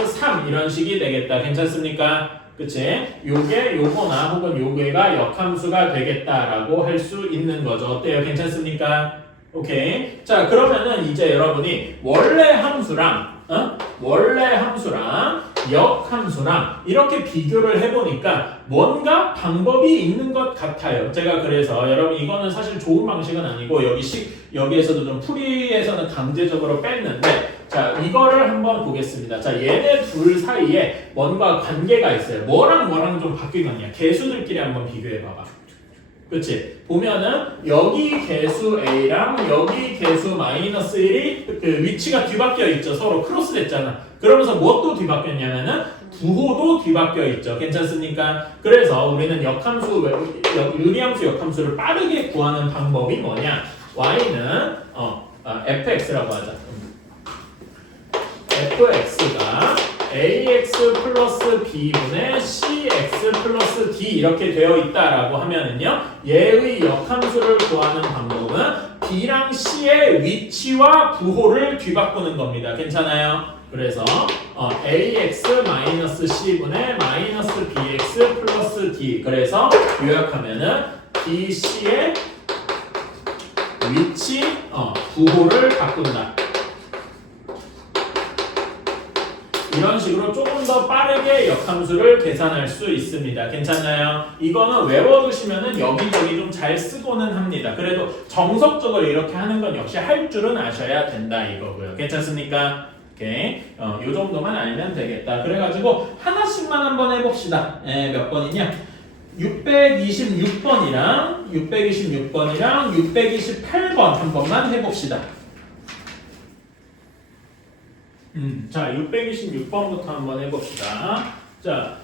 3 이런 식이 되겠다. 괜찮습니까? 그치? 요게 요거나 혹은 요게가 역함수가 되겠다라고 할 수 있는 거죠. 어때요? 괜찮습니까? 오케이. 자, 그러면은 이제 여러분이 원래 함수랑 역함수랑 이렇게 비교를 해보니까 뭔가 방법이 있는 것 같아요. 제가 그래서 여러분 이거는 사실 좋은 방식은 아니고 여기에서도 좀 풀이에서는 강제적으로 뺐는데 자 이거를 한번 보겠습니다. 자 얘네 둘 사이에 뭔가 관계가 있어요. 뭐랑 좀 바뀌거든요. 개수들끼리 한번 비교해봐봐. 그치? 보면은 여기 개수 A랑 여기 개수 마이너스 1이 그 위치가 뒤바뀌어 있죠. 서로 크로스 됐잖아. 그러면서 무엇도 뒤바뀌었냐면은 부호도 뒤바뀌어 있죠. 괜찮습니까? 그래서 우리는 유리함수 역함수를 빠르게 구하는 방법이 뭐냐? y는 fx라고 하자. fx가 ax 플러스 b분의 cx 플러스 d 이렇게 되어 있다라고 하면은요 얘의 역함수를 구하는 방법은 b랑 c의 위치와 부호를 뒤바꾸는 겁니다. 괜찮아요? 그래서 ax 마이너스 c분의 마이너스 bx 플러스 d 그래서 요약하면은 bc의 위치 부호를 바꾼다. 이런 식으로 조금 더 빠르게 역함수를 계산할 수 있습니다. 괜찮나요? 이거는 외워두시면은 여기저기 좀 잘 쓰고는 합니다. 그래도 정석적으로 이렇게 하는 건 역시 할 줄은 아셔야 된다 이거고요. 괜찮습니까? 오케이. 요 정도만 알면 되겠다. 그래가지고 하나씩만 한번 해봅시다. 몇 번이냐? 626번이랑 628번 한 번만 해봅시다. 자, 626번부터 한번 해봅시다. 자,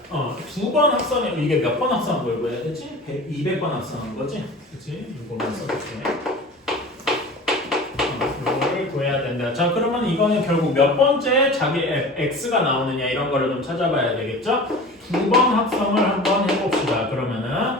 두 번 합성해, 이게 몇 번 합성한 걸 구해야 되지? 200번 합성한 거지? 그치? 이거만 써볼게. 이거를 구해야 된다. 자, 그러면 이거는 결국 몇 번째 자기 x가 나오느냐 이런 거를 좀 찾아봐야 되겠죠? 두 번 합성을 한번 해봅시다. 그러면은,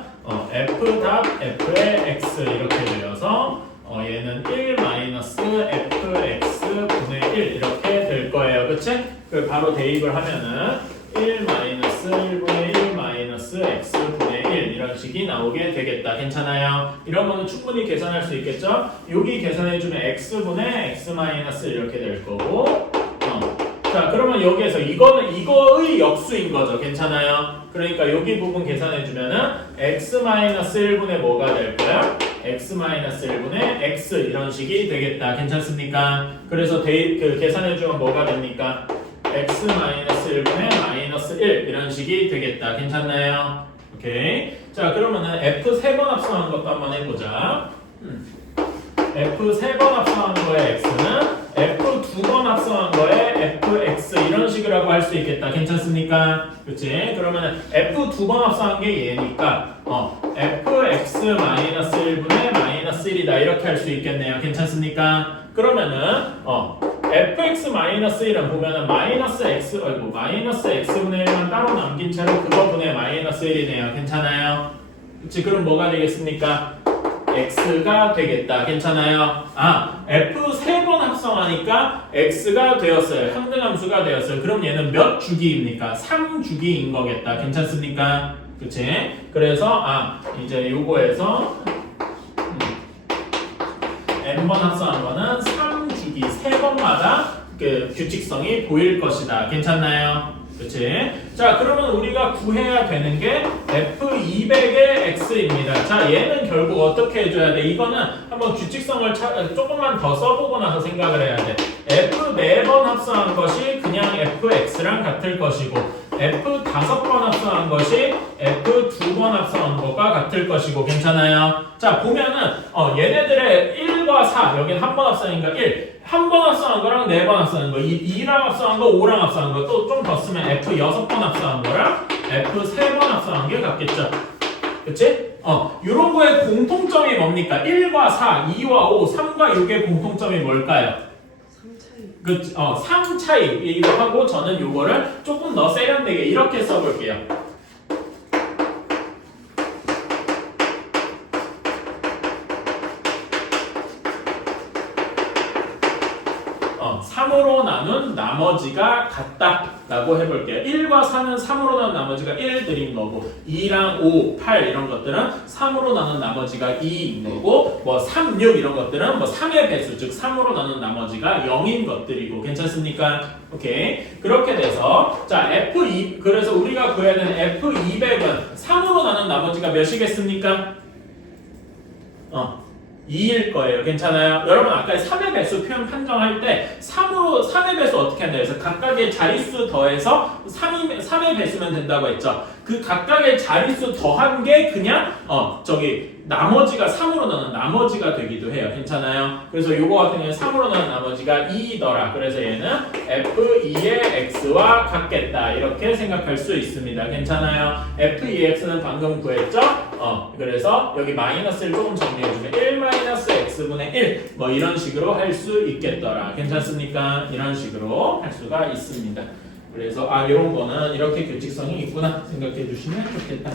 f 답 f의 x 이렇게 되어서, 얘는 1 마이너스 fx 분의 1 이렇게 될 거예요. 그치? 그 바로 대입을 하면은 1 마이너스 1분의 1 마이너스 x 분의 1 이런 식이 나오게 되겠다. 괜찮아요? 이런 거는 충분히 계산할 수 있겠죠? 여기 계산해주면 x분의 x 마이너스 이렇게 될 거고 자 그러면 여기에서 이거는 이거의 역수인 거죠. 괜찮아요? 그러니까 여기 부분 계산해주면은 x-1분의 뭐가 될 거야? x-1분의 x 이런 식이 되겠다. 괜찮습니까? 그래서 계산해주면 뭐가 됩니까? x-1분의 마이너스 1 이런 식이 되겠다. 괜찮나요? 오케이. 자 그러면은 f 3번 합성한 것도 한번 해보자. f 3번 합성한 거의 x는 f 2번 합성한 거에 fx 이런 식이라고 할 수 있겠다. 괜찮습니까? 그치? 그러면 f 2번 합성한 게 얘니까 fx-1분의 마이너스 1이다 이렇게 할 수 있겠네요. 괜찮습니까? 그러면은 fx-1은 보면은 마이너스 x분의 1만 따로 남긴 채로 그거 분의 마이너스 1이네요. 괜찮아요? 그치? 그럼 뭐가 되겠습니까? x가 되겠다. 괜찮아요? f 3번 합성하니까 x가 되었어요. 항등함수가 되었어요. 그럼 얘는 몇 주기입니까? 3주기인 거겠다. 괜찮습니까? 그치? 그래서 이제 요거에서 n번 합성한 거는 3주기 3번마다 그 규칙성이 보일 것이다. 괜찮나요? 그치? 자, 그러면 우리가 구해야 되는 게 F200의 X입니다. 자, 얘는 결국 어떻게 해줘야 돼? 이거는 한번 규칙성을 조금만 더 써보고 나서 생각을 해야 돼. F 4번 합성한 것이 그냥 FX랑 같을 것이고, F 5번 합성한 것이 F 2번 합성한 것과 같을 것이고, 괜찮아요? 자, 보면은, 얘네들의 1과 4, 여기는 한 번 합성이니까 1. 한 번 합성한 거랑 4번 합성한 거, 2랑 합성한 거, 5랑 합성한 거, 또 좀 더 쓰면 F 6번 합성한 거랑 F 3번 합성한 게 같겠죠? 그치? 요런 거의 공통점이 뭡니까? 1과 4, 2와 5, 3과 6의 공통점이 뭘까요? 3 차이이기도 하고, 저는 요거를 조금 더 세련되게 이렇게 써볼게요. 3으로 나눈 나머지가 같다. 라고 해볼게요. 1과 4는 3으로 나눈 나머지가 1 드린 거고 2랑 5, 8 이런 것들은 3으로 나눈 나머지가 2인 거고 뭐 3, 6 이런 것들은 뭐 3의 배수 즉 3으로 나눈 나머지가 0인 것들이고 괜찮습니까? 오케이. 그렇게 돼서 자 F2 그래서 우리가 구해야 되는 F200은 3으로 나눈 나머지가 몇이겠습니까? 2일 거예요. 괜찮아요? 여러분 아까 3의 배수 표현 판정할 때 3의 배수 어떻게 한다 해서 각각의 자릿수 더해서 3의 배수면 된다고 했죠. 그 각각의 자릿수 더한 게 그냥 나머지가 3으로 나눈 나머지가 되기도 해요. 괜찮아요? 그래서 요거 같은 경우는 3으로 나눈 나머지가 2더라. 그래서 얘는 F2의 X와 같겠다. 이렇게 생각할 수 있습니다. 괜찮아요? F2의 X는 방금 구했죠? 그래서 여기 마이너스를 조금 정리해주면 1-X분의 1 뭐 이런 식으로 할 수 있겠더라. 괜찮습니까? 이런 식으로 할 수가 있습니다. 그래서 이런 거는 이렇게 규칙성이 있구나 생각해 주시면 좋겠다.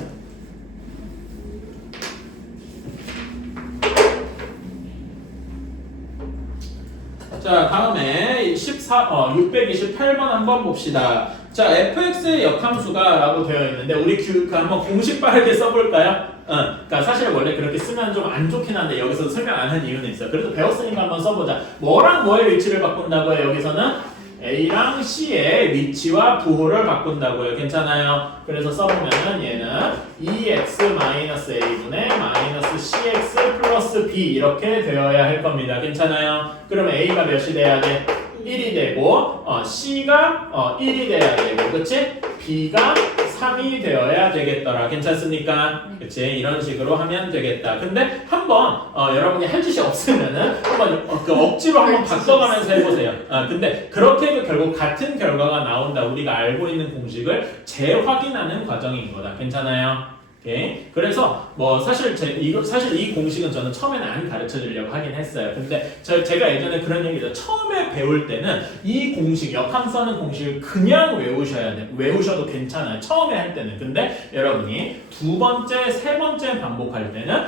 자 다음에 628번 한번 봅시다. 자 fx의 역함수가 라고 되어 있는데 우리 한번 공식 빠르게 써볼까요? 그러니까 사실 원래 그렇게 쓰면 좀 안 좋긴 한데 여기서 설명 안 한 이유는 있어요. 그래도 배웠으니까 한번 써보자. 뭐랑 뭐의 위치를 바꾼다고요? 여기서는 A랑 C의 위치와 부호를 바꾼다고요. 괜찮아요? 그래서 써보면은 얘는 2x-a분의 -cx 플러스 b 이렇게 되어야 할 겁니다. 괜찮아요? 그러면 A가 몇이 돼야 돼? 1이 되고 C가 1이 돼야 되고 그치? B가 3이 되어야 되겠더라. 괜찮습니까? 그치? 이런 식으로 하면 되겠다. 근데 한번 여러분이 할 짓이 없으면은 한번 억지로 한번 바꿔가면서 해보세요. 근데 그렇게 해도 결국 같은 결과가 나온다. 우리가 알고 있는 공식을 재확인하는 과정인 거다. 괜찮아요? 오케이. 그래서 뭐 사실 사실 이 공식은 저는 처음에는 안 가르쳐 드리려고 하긴 했어요. 근데 제가 예전에 그런 얘기죠. 처음에 배울 때는 이 공식, 역함수하는 공식을 그냥 외우셔야 돼. 외우셔도 괜찮아요. 처음에 할 때는. 근데 여러분이 두 번째, 세 번째 반복할 때는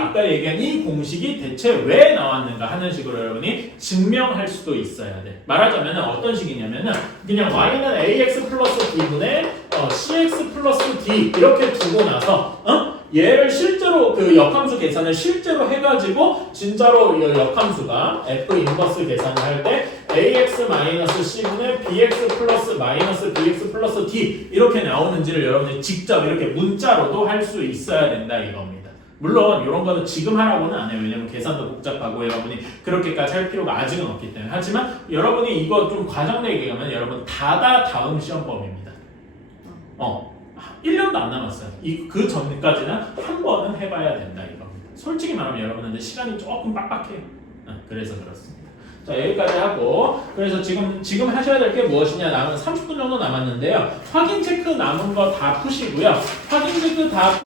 아까 얘기한 이 공식이 대체 왜 나왔는가 하는 식으로 여러분이 증명할 수도 있어야 돼. 말하자면 어떤 식이냐면은 그냥 y는 ax 플러스 b분의 cx 플러스 d 이렇게 두고 나서 얘를 실제로 그 역함수 계산을 실제로 해가지고 진짜로 역함수가 f 인버스 계산을 할 때 ax-c분의 bx 플러스 bx 플러스 d 이렇게 나오는지를 여러분이 직접 이렇게 문자로도 할 수 있어야 된다 이겁니다. 물론 이런 거는 지금 하라고는 안 해요. 왜냐면 계산도 복잡하고 여러분이 그렇게까지 할 필요가 아직은 없기 때문에. 하지만 여러분이 이거 좀 과장되게 가면 여러분 다음 시험범입니다. 1년도 안 남았어요. 그 전까지는 한 번은 해봐야 된다 이겁니다. 솔직히 말하면 여러분한테 시간이 조금 빡빡해요. 그래서 그렇습니다. 자 여기까지 하고 그래서 지금 하셔야 될 게 무엇이냐 남은 30분 정도 남았는데요. 확인 체크 남은 거 다 푸시고요. 확인 체크 다